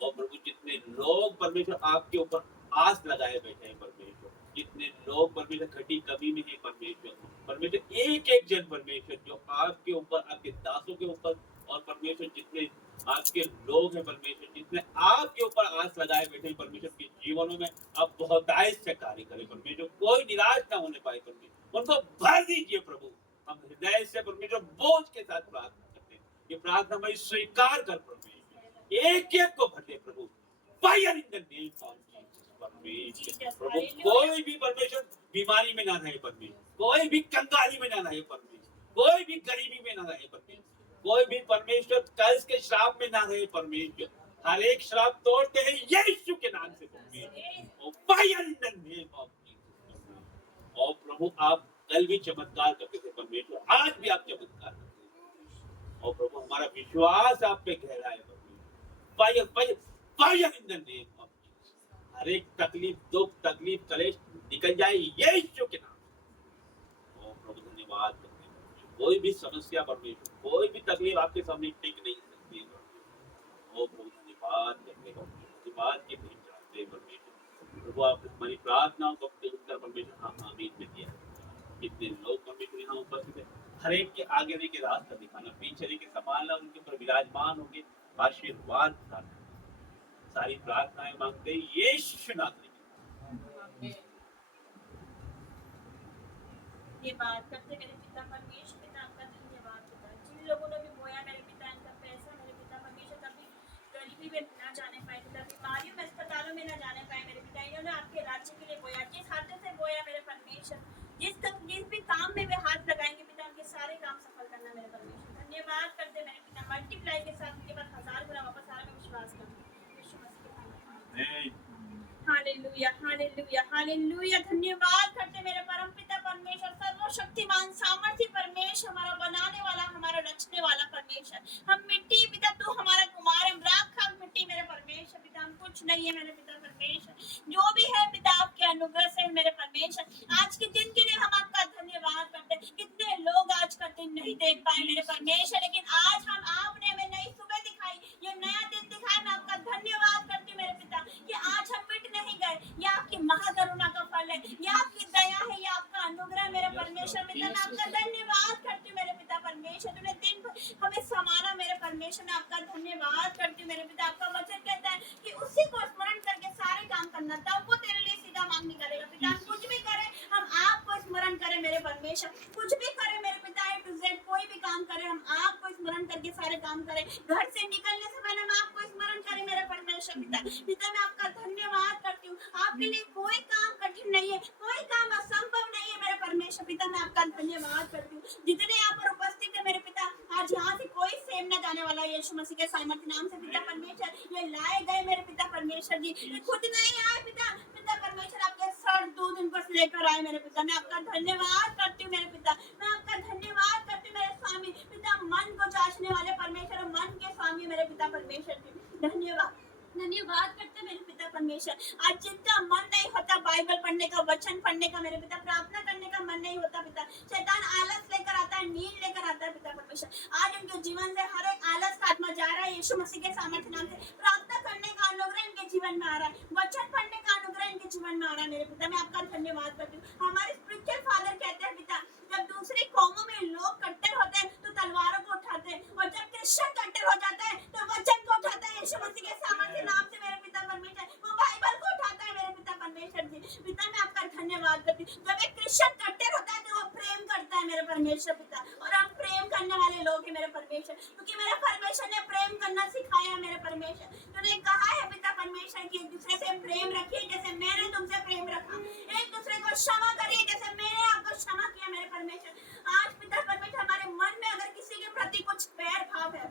और प्रभु जितने लोग परमेश्वर आपके ऊपर आस लगाए बैठे हैं परमेश्वर, जितने लोग परमेश्वर घटी कमी में है परमेश्वर, एक एक जन परमेश्वर जो आपके ऊपर, आपके दासों के ऊपर, और परमेश्वर जितने आपके लोग हैं परमेश्वर, जितने आपके ऊपर आस लगाए बैठे हैं परमेश्वर, के जीवनों में आप बहुतायत से कार्य करें परमेश्वर। कोई निराश ना होने पाए परमेश्वर, उनको भर दीजिए प्रभु। हम हृदय से परमेश्वर बोझ के साथ प्रार्थना करते हैं, ये प्रार्थना हमें स्वीकार कर परमेश्वर। एक एक को भर दे प्रभु। Fire in the name of Jesus परमेश्वर। प्रभु कोई भी परमेश्वर बीमारी में ना रहे परमेश्वर, कोई भी कंगाली में ना रहे परमेश्वर, कोई भी गरीबी में ना रहे परमेश्वर, कोई भी परमेश्वर कर्ज के श्राप में ना रहे परमेश्वर। हर एक श्राप तोड़ते हैं यीशु के नाम से परमेश्वर। Fire in the name of Jesus. और प्रभु आप कल भी चमत्कार करते थे परमेश्वर, परमेश्वर आज भी आप चमत्कार करते और प्रभु हमारा विश्वास आप पे गहरा है प्रभु। Fire fire fire in the name of Jesus. हर एक तकलीफ, दुख, तकलीफ, कलेश निकल जाए यीशु के नाम। ओ प्रभु धन्यवाद करते हैं परमेश्वर। कोई भी समस्या परमेश्वर, कोई भी तकलीफ आपके सामने टिक नहीं सकती है परमेश्वर। ओ प्रभु धन्यवाद करते हैं परमेश्वर, धन्यवाद की भेंट चढ़ाते हैं परमेश्वर। प्रभु आपने हमारी प्रार्थनाओं को अपने उत्तर परमेश्वर हाँ आमीन में दिया। कितने लोग परमेश्वर यहाँ उपस्थित है, हर एक के आगे के रास्ता दिखाना, पीछे के संभालना, उनके ऊपर विराजमान होंगे, आशीर्वाद प्रदान। सारी प्रार्थनाएं मांगते हैं यीशु नाम में। ये बात करते मेरे पिता परमेश्वर, पिता आपका धन्यवाद पिता। जिन लोगों ने भी बोया मेरे पिता इनका पैसा मेरे पिता परमेश्वर, कभी गरीबी में ना जाने पाए पिता, बीमारियों में, अस्पतालों में ना जाने पाए मेरे पिता, इन्होंने आपके राज्य के लिए बोया, जिस हाथों से बोया मेरे परमेश्वर, जिस भी काम में वे हाथ लगाएंगे पिता उनके सारे काम सफल करना मेरे परमेश्वर। धन्यवाद करते मेरे पिता, मल्टीप्लाई के साथ उनके पास 1000 गुना वापस आ रहा, मैं विश्वास करती हूँ यीशु मसीह के नाम में। Hallelujah hallelujah hallelujah. धन्यवाद करते मेरे परम पिता परमेश्वर, सर्वशक्तिमान सामर्थी परमेश्वर, हमारा बनाने वाला, हमारा रचने वाला परमेश्वर। हम मिट्टी पिता, तू हमारा कुमार है, राख मिट्टी मेरे परमेश्वर पिता, हम कुछ नहीं है मेरे पिता परमेश्वर। जो भी है पिता आपके अनुग्रह से मेरे परमेश्वर। आज के दिन के लिए हम आपका धन्यवाद करते हैं। कितने लोग आज का दिन नहीं देख पाए मेरे परमेश्वर, लेकिन आज हम आपने हमें नई सुबह दिखाई, ये नया दिन दिखाया। मैं आपका धन्यवाद करती हूँ मेरे पिता कि आज हम मिट नहीं गए। ये आपकी महाकरुणा का फल है, ये आपकी दया है, ये आपका अनुग्रह मेरे परमेश्वर। पिता मैं आपका धन्यवाद करती हूँ मेरे पिता परमेश्वर, तूने दिन भर हमें समाना मेरे परमेश्वर। मैं आपका धन्यवाद करती हूँ मेरे पिता। आपका वचन कहता है कि उसी को स्मरण करके सारे काम करना, तब वो तेरे लिए सीधा मांग निकालेगा। पिता हम कुछ भी करें, हम आपको स्मरण करें मेरे परमेश्वर। कुछ भी करें मेरे पिता, A to Z कोई भी काम करें, हम आपको स्मरण करके सारे काम करें। घर से निकलने से पहले हम आपको स्मरण करें मेरे परमेश्वर पिता। पिता मैं आपका धन्यवाद करती हूँ। आपके लिए कोई काम कठिन नहीं है, कोई काम असंभव नहीं है मेरे परमेश्वर पिता। मैं आपका धन्यवाद करती हूँ। जितने यहाँ पर उपस्थित है मेरे पिता, आज यहाँ से कोई सेम न जाने वाला यीशु मसीह के सामर्थ्य नाम से पिता परमेश्वर। ये लाए गए मेरे पिता परमेश्वर जी, ये खुद नहीं आए पिता, पिता परमेश्वर आपके सर दूध उनको लेकर आए मेरे पिता। मैं आपका धन्यवाद करती हूँ मेरे पिता। मैं आपका धन्यवाद करती हूँ मेरे स्वामी पिता, मन को जांचने वाले परमेश्वर, मन के स्वामी मेरे पिता परमेश्वर जी। धन्यवाद धन्यवाद करते मेरे पिता परमेश्वर। आज जिनका मन नहीं होता बाइबल पढ़ने का, वचन पढ़ने का मेरे पिता, प्रार्थना करने का मन नहीं होता पिता, शैतान आलस लेकर आता है, नींद लेकर आता है पिता परमेश्वर। आज उनके जीवन से हर एक आलस का आत्मा जा रहा है यीशु मसीह के सामर्थ्य नाम से। प्रार्थना करने का अनुग्रह इनके जीवन में आ रहा है, वचन पढ़ने का अनुग्रह इनके जीवन में आ रहा है मेरे पिता। मैं आपका धन्यवाद करती हूँ। हमारे स्पिरिचुअल फादर कहते हैं पिता, जब दूसरी कौमों में लोग कट्टर होते हैं तो तलवारों को उठाते हैं, और जब क्रिश्चियन कट्टर हो जाता है तो वचन को उठाता है यीशु मसीह के सामर्थ्य नाम से मेरे पिता परमेश्वर। वो बाइबल को उठाता है मेरे पिता परमेश्वर जी। पिता मैं आपका धन्यवाद करती हूँ। जब एक क्रिश्चियन कट्टर होता है तो वो प्रेम करता है मेरे परमेश्वर पिता, और हम प्रेम करने वाले लोग हैं मेरे परमेश्वर, क्योंकि मेरे परमेश्वर ने प्रेम करना सिखाया है मेरे परमेश्वर। तूने कहा है पिता परमेश्वर कि एक दूसरे से प्रेम रखिए जैसे मैंने तुमसे प्रेम रखा, एक दूसरे को क्षमा करिए जैसे मैंने आपको क्षमा किया मेरे परमेश्वर। आज पिता परमेश्वर हमारे मन में अगर किसी के प्रति कुछ बैर भाव है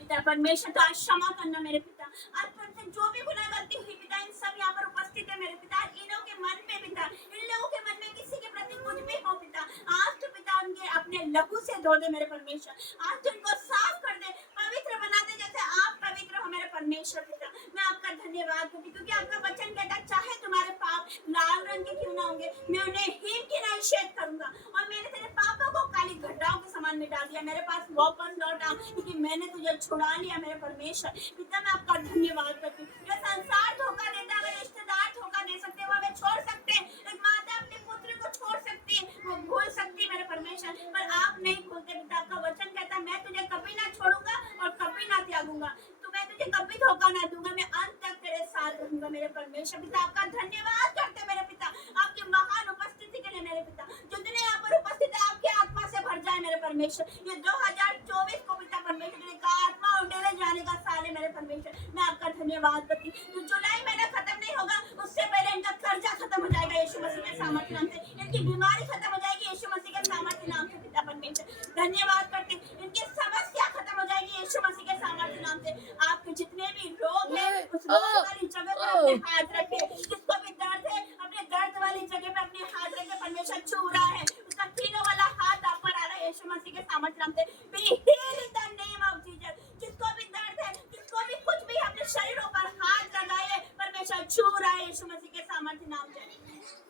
पिता परमेश्वर, तो आज क्षमा करना मेरे पिता। आज तुमसे जो भी गुनाह गलती हुई पिता, इन सब यहाँ पर उपस्थित है मेरे पिता। इनों के मन में पिता, इन लोगों के मन में किसी के प्रति कुछ भी हो पिता, आज तो पिता उनके अपने लहू से धो दे मेरे परमेश्वर। आज तो उनको साफ कर दे, पवित्र बना दे जैसे आप पवित्र हो मेरे परमेश्वर पिता। मैं आपका धन्यवाद करती हूँ, क्योंकि आपका वचन कहता है चाहे तुम्हारे पाप लाल रंग के क्यों ना होंगे, मैं उन्हें हीन की नहीं श्वेत करूंगा। और मैंने तेरे पापों को काली घटाओं के समान मिटा दिया। मेरे पास वापस लौट आ, क्योंकि मैंने तुझे छुड़ा लिया मेरे परमेश्वर पिता। मैं आपका धन्यवाद करती हूँ। जो संसार धोखा देता है, रिश्तेदार धोखा दे सकते हैं, वो हमें छोड़ सकते हैं, एक माता अपने पुत्र को छोड़ सकती है, वो भूल सकती है मेरे परमेश्वर, पर आप नहीं भूलते पिता। आपका वचन कहता है मैं तुझे कभी ना छोड़ूंगा और कभी ना त्यागूंगा, तो मैं तुझे कभी धोखा ना दूंगा, मैं अंत तक तेरे साथ रहूंगा मेरे परमेश्वर पिता। आपका धन्यवाद करते मेरे पिता, आपकी महान उपस्थिति के लिए मेरे पिता। जितने यहाँ पर उपस्थित है आपकी आत्मा से भर जाए मेरे परमेश्वर। ये 2024 को पिता परमेश्वर का आत्मा उड़ेले जाने का साल है मेरे परमेश्वर। मैं आपका धन्यवाद करती हूँ। तो जुलाई महीना खत्म नहीं होगा उससे पहले इनका कर्जा खत्म हो जाएगा यीशु मसीह के सामर्थ्य नाम से, इनकी बीमारी खत्म हो जाएगी यीशु मसीह के सामर्थ्य नाम से पिता परमेश्वर। धन्यवाद करते हैं, इनकी समस्या खत्म हो जाएगी यीशु मसीह के सामर्थ्य नाम से। आपके जितने भी रोग हैं उस रोग वाली जगह पर अपने हाथ रखे, जिसको भी दर्द है अपने दर्द वाली जगह पे अपने हाथ रखे, परमेश्वर छू रहा है, उसका तीनों वाला हाथ आप पर आ सामर्थ्य नाम से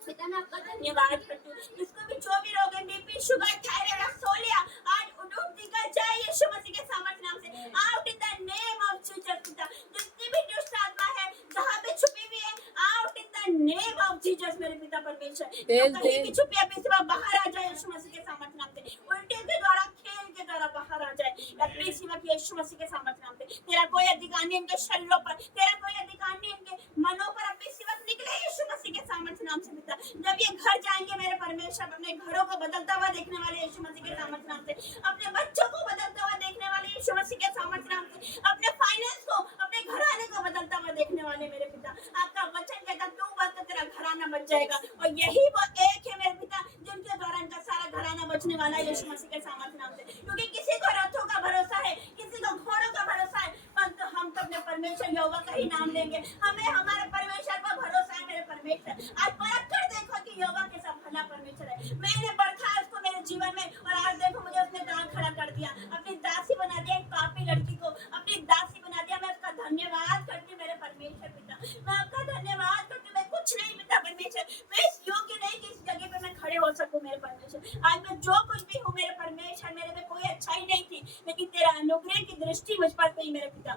पिता मैं आपका धन्यवाद करती हूँ। जिसको भी जो भी रोग है, बीपी, शुगर, थायराइड, रसोलिया, आज उठ निकल जाए यीशु मसीह के सामर्थ्य नाम से। Out in the name of Jesus पिता। जितनी भी दुष्ट आत्मा है जहाँ पे छुपी हुई है, out in the name of Jesus मेरे पिता परमेश्वर। तो कहीं भी छुपी अपनी सेवा बाहर आ जाए यीशु मसीह के सामर्थ्य नाम से। उल्टे के द्वारा, खेल के द्वारा बाहर आ जाए अपनी सेवा की यीशु मसीह के सामर्थ्य नाम से। तेरा कोई अधिकार नहीं इनके शरीरों पर, तेरा कोई अधिकार नहीं इनके मनों पर। अपनी सेवा निकले यीशु मसीह के सामर्थ्य नाम से पिता। जब ये घर जाएंगे मेरे परमेश्वर, अपने घरों को बदलता हुआ देखने वाले यीशु मसीह के सामर्थ्य नाम से, अपने बच्चों को बदलता हुआ देखने वाले यीशु मसीह के सामर्थ्य नाम से, अपने फाइनेंस को, अपने घराने को बदलता हुआ देखने वाले मेरे पिता। आपका वचन कहता तू बस तो तेरा घराना बच जाएगा, और यही वो एक है मेरे पिता जिनके द्वारा इनका सारा घराना बचने वाला है यीशु मसीह के सामर्थ्य नाम से। क्योंकि किसी को रथों का भरोसा है, किसी को घोड़ों का भरोसा है, परंतु हम तो अपने परमेश्वर यहोवा का ही नाम लेंगे। हमें हमारे परमेश्वर पर भरोसा है मेरे परमेश्वर। आज परख कर देखो कि यहोवा के सब भला परमेश्वर है। मैंने परखा उसको मेरे जीवन में, और आज देखो मुझे उसने दान खड़ा कर दिया, अपनी दासी बना दिया। एक पापी लड़की को अपनी दासी बना दिया। मैं उसका धन्यवाद करती हूँ मेरे परमेश्वर पिता। मैं आपका धन्यवाद करती हूँ। मैं कुछ नहीं पिता परमेश्वर, मैं इस योग्य नहीं कि इस जगह पे मैं खड़े हो सकूं मेरे परमेश्वर। आज मैं जो कुछ भी हूँ मेरे परमेश्वर, मेरे में कोई अच्छाई नहीं थी, लेकिन तेरा अनुग्रह की दृष्टि मुझ पर पड़ी मेरे पिता।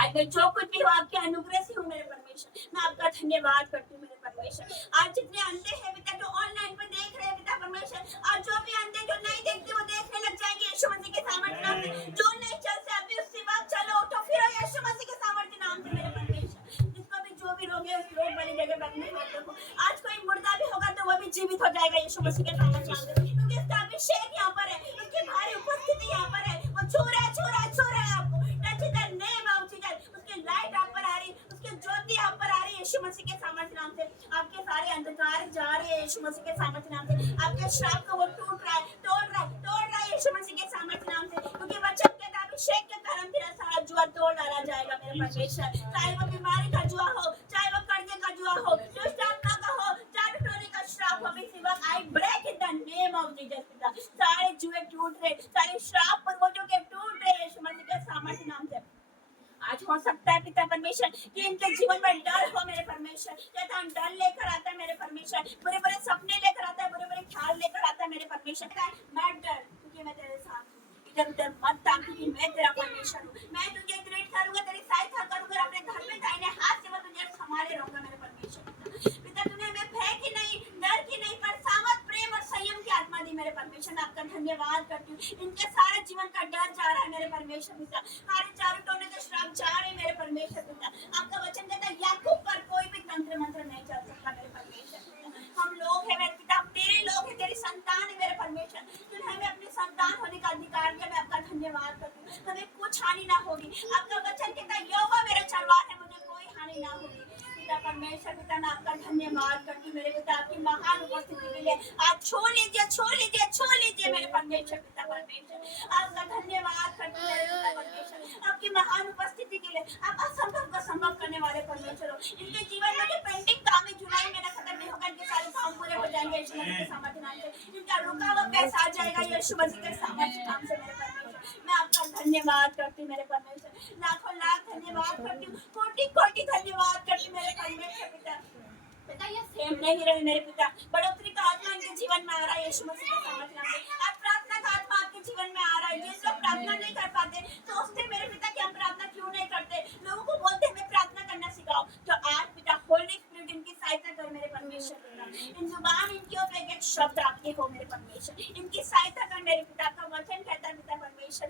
आज मैं जो कुछ भी हूँ आपके अनुग्रह से हूँ मेरे परमेश्वर। मैं आपका धन्यवाद करती हूँ मेरे परमेश्वर। आज जितने अंधे हैं पिता, जो ऑनलाइन पे देख रहे हैं पिता परमेश्वर, और जो भी अंधे जो नहीं देखते वो देखने लग जाएंगे यीशु मसीह के सामर्थ्य नाम से। जो नहीं चलते अभी उससे बात चलो, उठो फिरो यीशु मसीह के सामर्थ्य नाम से मेरे परमेश्वर। जिसको भी जो भी रोग है उस रोग वाली जगह पर अपने हाथ रखो। आज कोई मुर्दा भी होगा तो वो भी जीवित हो जाएगा यीशु मसीह के सामर्थ्य नाम से, क्योंकि उसका अभिषेक यहाँ पर है, उसकी भारी उपस्थिति यहाँ पर है। वो छू रहा है आपको। Touch the name of Jesus. उसकी लाइट आप पर आ रही, उसकी ज्योति आप पर आ रही यीशु मसीह के सामर्थ्य नाम से। आपके सारे अंधकार जा रहे हैं यीशु मसीह के सामर्थ्य नाम से। आपके श्राप को वो टूट रहा है, तोड़ रहा है यीशु मसीह के सामर्थ्य नाम से। क्योंकि वचन कहता है अभिषेक के कारण तेरा सारा जुआ तोड़ डाला जाएगा मेरे परमेश्वर। चाहे वो बीमारी का जुआ हो, चाहे वो कर्जे का जुआ हो, दुष्ट आत्मा का हो, जादू टोने का श्राप हो, I break in the name of Jesus पिता। सारे जुए टूट रहे, सारे श्राप पूर्वजों के टूट रहे यीशु मसीह के सामर्थ्य नाम से। आज हो सकता है पिता परमेश्वर कि इनके जीवन में डर हो मेरे परमेश्वर। शैतान डर लेकर आता है मेरे परमेश्वर, बुरे बुरे सपने लेकर आता है, बुरे बुरे ख्याल लेकर आता है मेरे परमेश्वर। मत डर, क्योंकि मैं तेरे साथ हूँ। इधर उधर मत ताक, क्योंकि मैं तेरा परमेश्वर हूँ। मैं तुझे ग्रेट करूंगा, तेरी सहायता करूंगा, अपने घर में दाहिने हाथ से मैं तुझे संभाले रहूंगा मेरे परमेश्वर। पिता तूने हमें भय की नहीं, डर की नहीं, पर सामर्थ, प्रेम और संयम की आत्मा दी मेरे परमेश्वर। मैं आपका धन्यवाद करती हूँ। इनके सारे जीवन का डर जा रहा है मेरे परमेश्वर पिता। सारे चारों टोने के श्राप जा रहे हैं मेरे परमेश्वर पिता। आपका वचन कहता है याकूब पर कोई भी तंत्र मंत्र नहीं चल सकता मेरे परमेश्वर पिता। हम लोग हैं मेरे पिता, हम तेरे लोग हैं, तेरी संतान है मेरे परमेश्वर। तूने हमें अपनी संतान होने का अधिकार दिया। मैं आपका धन्यवाद करती हूँ। हमें कुछ हानि ना होगी। आपका वचन कहता है यहोवा मेरा चरवाहा है, मुझे कोई हानि ना होगी। पिता परमेश्वर पिता मैं आपका धन्यवाद करती हूँ मेरे पिता, आपकी महान उपस्थिति के लिए। आप छोड़ लीजिए मेरे परमेश्वर पिता परमेश्वर। आपका धन्यवाद करती हूँ मेरे पिता परमेश्वर, आपकी महान उपस्थिति के लिए। आप असंभव को संभव करने वाले परमेश्वर हो। इनके जीवन में जो पेंडिंग काम है जुलाई में खत्म नहीं होगा, इनके सारे काम पूरे हो जाएंगे यीशु मसीह के सामर्थ्य नाम से। इनका रुका हुआ पैसा आ जाएगा यीशु मसीह के सामर्थ्य नाम से मेरे परमेश्वर। मैं आपका धन्यवाद करती हूँ मेरे परमेश्वर। लाखों लाख धन्यवाद करती हूँ, कोटि कोटि धन्यवाद करती हूँ मेरे परमेश्वर पिता। पिता ये सेम नहीं रहे मेरे पिता। बढ़ोतरी का आत्मा इनके जीवन में आ रहा है यीशु मसीह के सामर्थ्य नाम से। आज प्रार्थना का आत्मा आपके जीवन में आ रहा है। जिन लोग प्रार्थना नहीं कर पाते सोचते मेरे पिता कि हम प्रार्थना क्यों नहीं करते, लोगों को बोलते हमें प्रार्थना करना सिखाओ। तो आज पिता होली स्पिरिट इनकी सहायता कर मेरे परमेश्वर पिता। इन जुबान इनके ऊपर एक एक शब्द आपके हो मेरे परमेश्वर। इनकी सहायता कर मेरे पिता। का वचन कहता है पिता परमेश्वर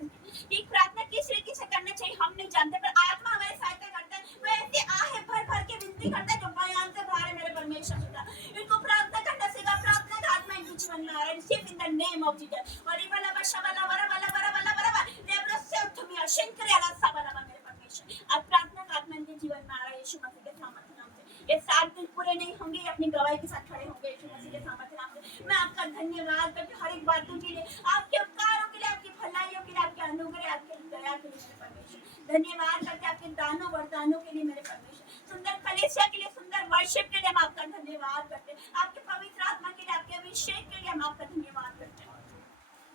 की प्रार्थना किस रीति से करना चाहिए हम नहीं जानते, पर आत्मा हमारी सहायता करता है। वो ऐसे आहे भर भर के विनती करता है जो बयान से बाहर है मेरे परमेश्वर पिता। इनको प्रार्थना करना सीखा। प्रार्थना का आत्मा इनके जीवन में आ रहा है। Receive in the name of Jesus. और ये वाला बशबला वरा वाला वरा वाला वरा देवरा से तुम या शंकर या सबला मेरे परमेश्वर। आज प्रार्थना का आत्मा इनके जीवन में आ रहा है यीशु मसीह के सामर्थ्य नाम से। ये 7 दिन पूरे नहीं होंगे, अपनी गवाही के साथ खड़े होंगे यीशु मसीह के सामर्थ्य नाम से। मैं आपका धन्यवाद करती हूँ हर एक बातों के लिए, आपके उपकारों के लिए, आपकी भलाइयों के लिए, आपके अनुग्रह, आपके दया के लिए मेरे परमेश्वर। धन्यवाद करते आपके दानों वरदानों के लिए मेरे परमेश्वर। सुंदर कलीसिया के लिए, सुंदर वर्शिप के लिए हम आपका धन्यवाद करते हैं। आपके पवित्र आत्मा के लिए, आपके अभिषेक के लिए हम आपका धन्यवाद करते हैं।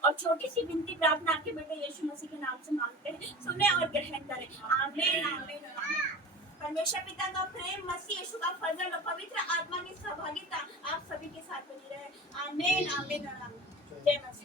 और छोटी सी विनती प्रार्थना आपके बेटे यीशु मसीह के नाम से मांगते हैं। सुने और ग्रहण करें। आमीन आमीन आमीन। परमेश्वर पिता का प्रेम, मसीह यीशु का फजल और पवित्र आत्मा की सहभागिता आप सभी के साथ बनी रहे। आमीन आमीन और आमीन। जय मसीह।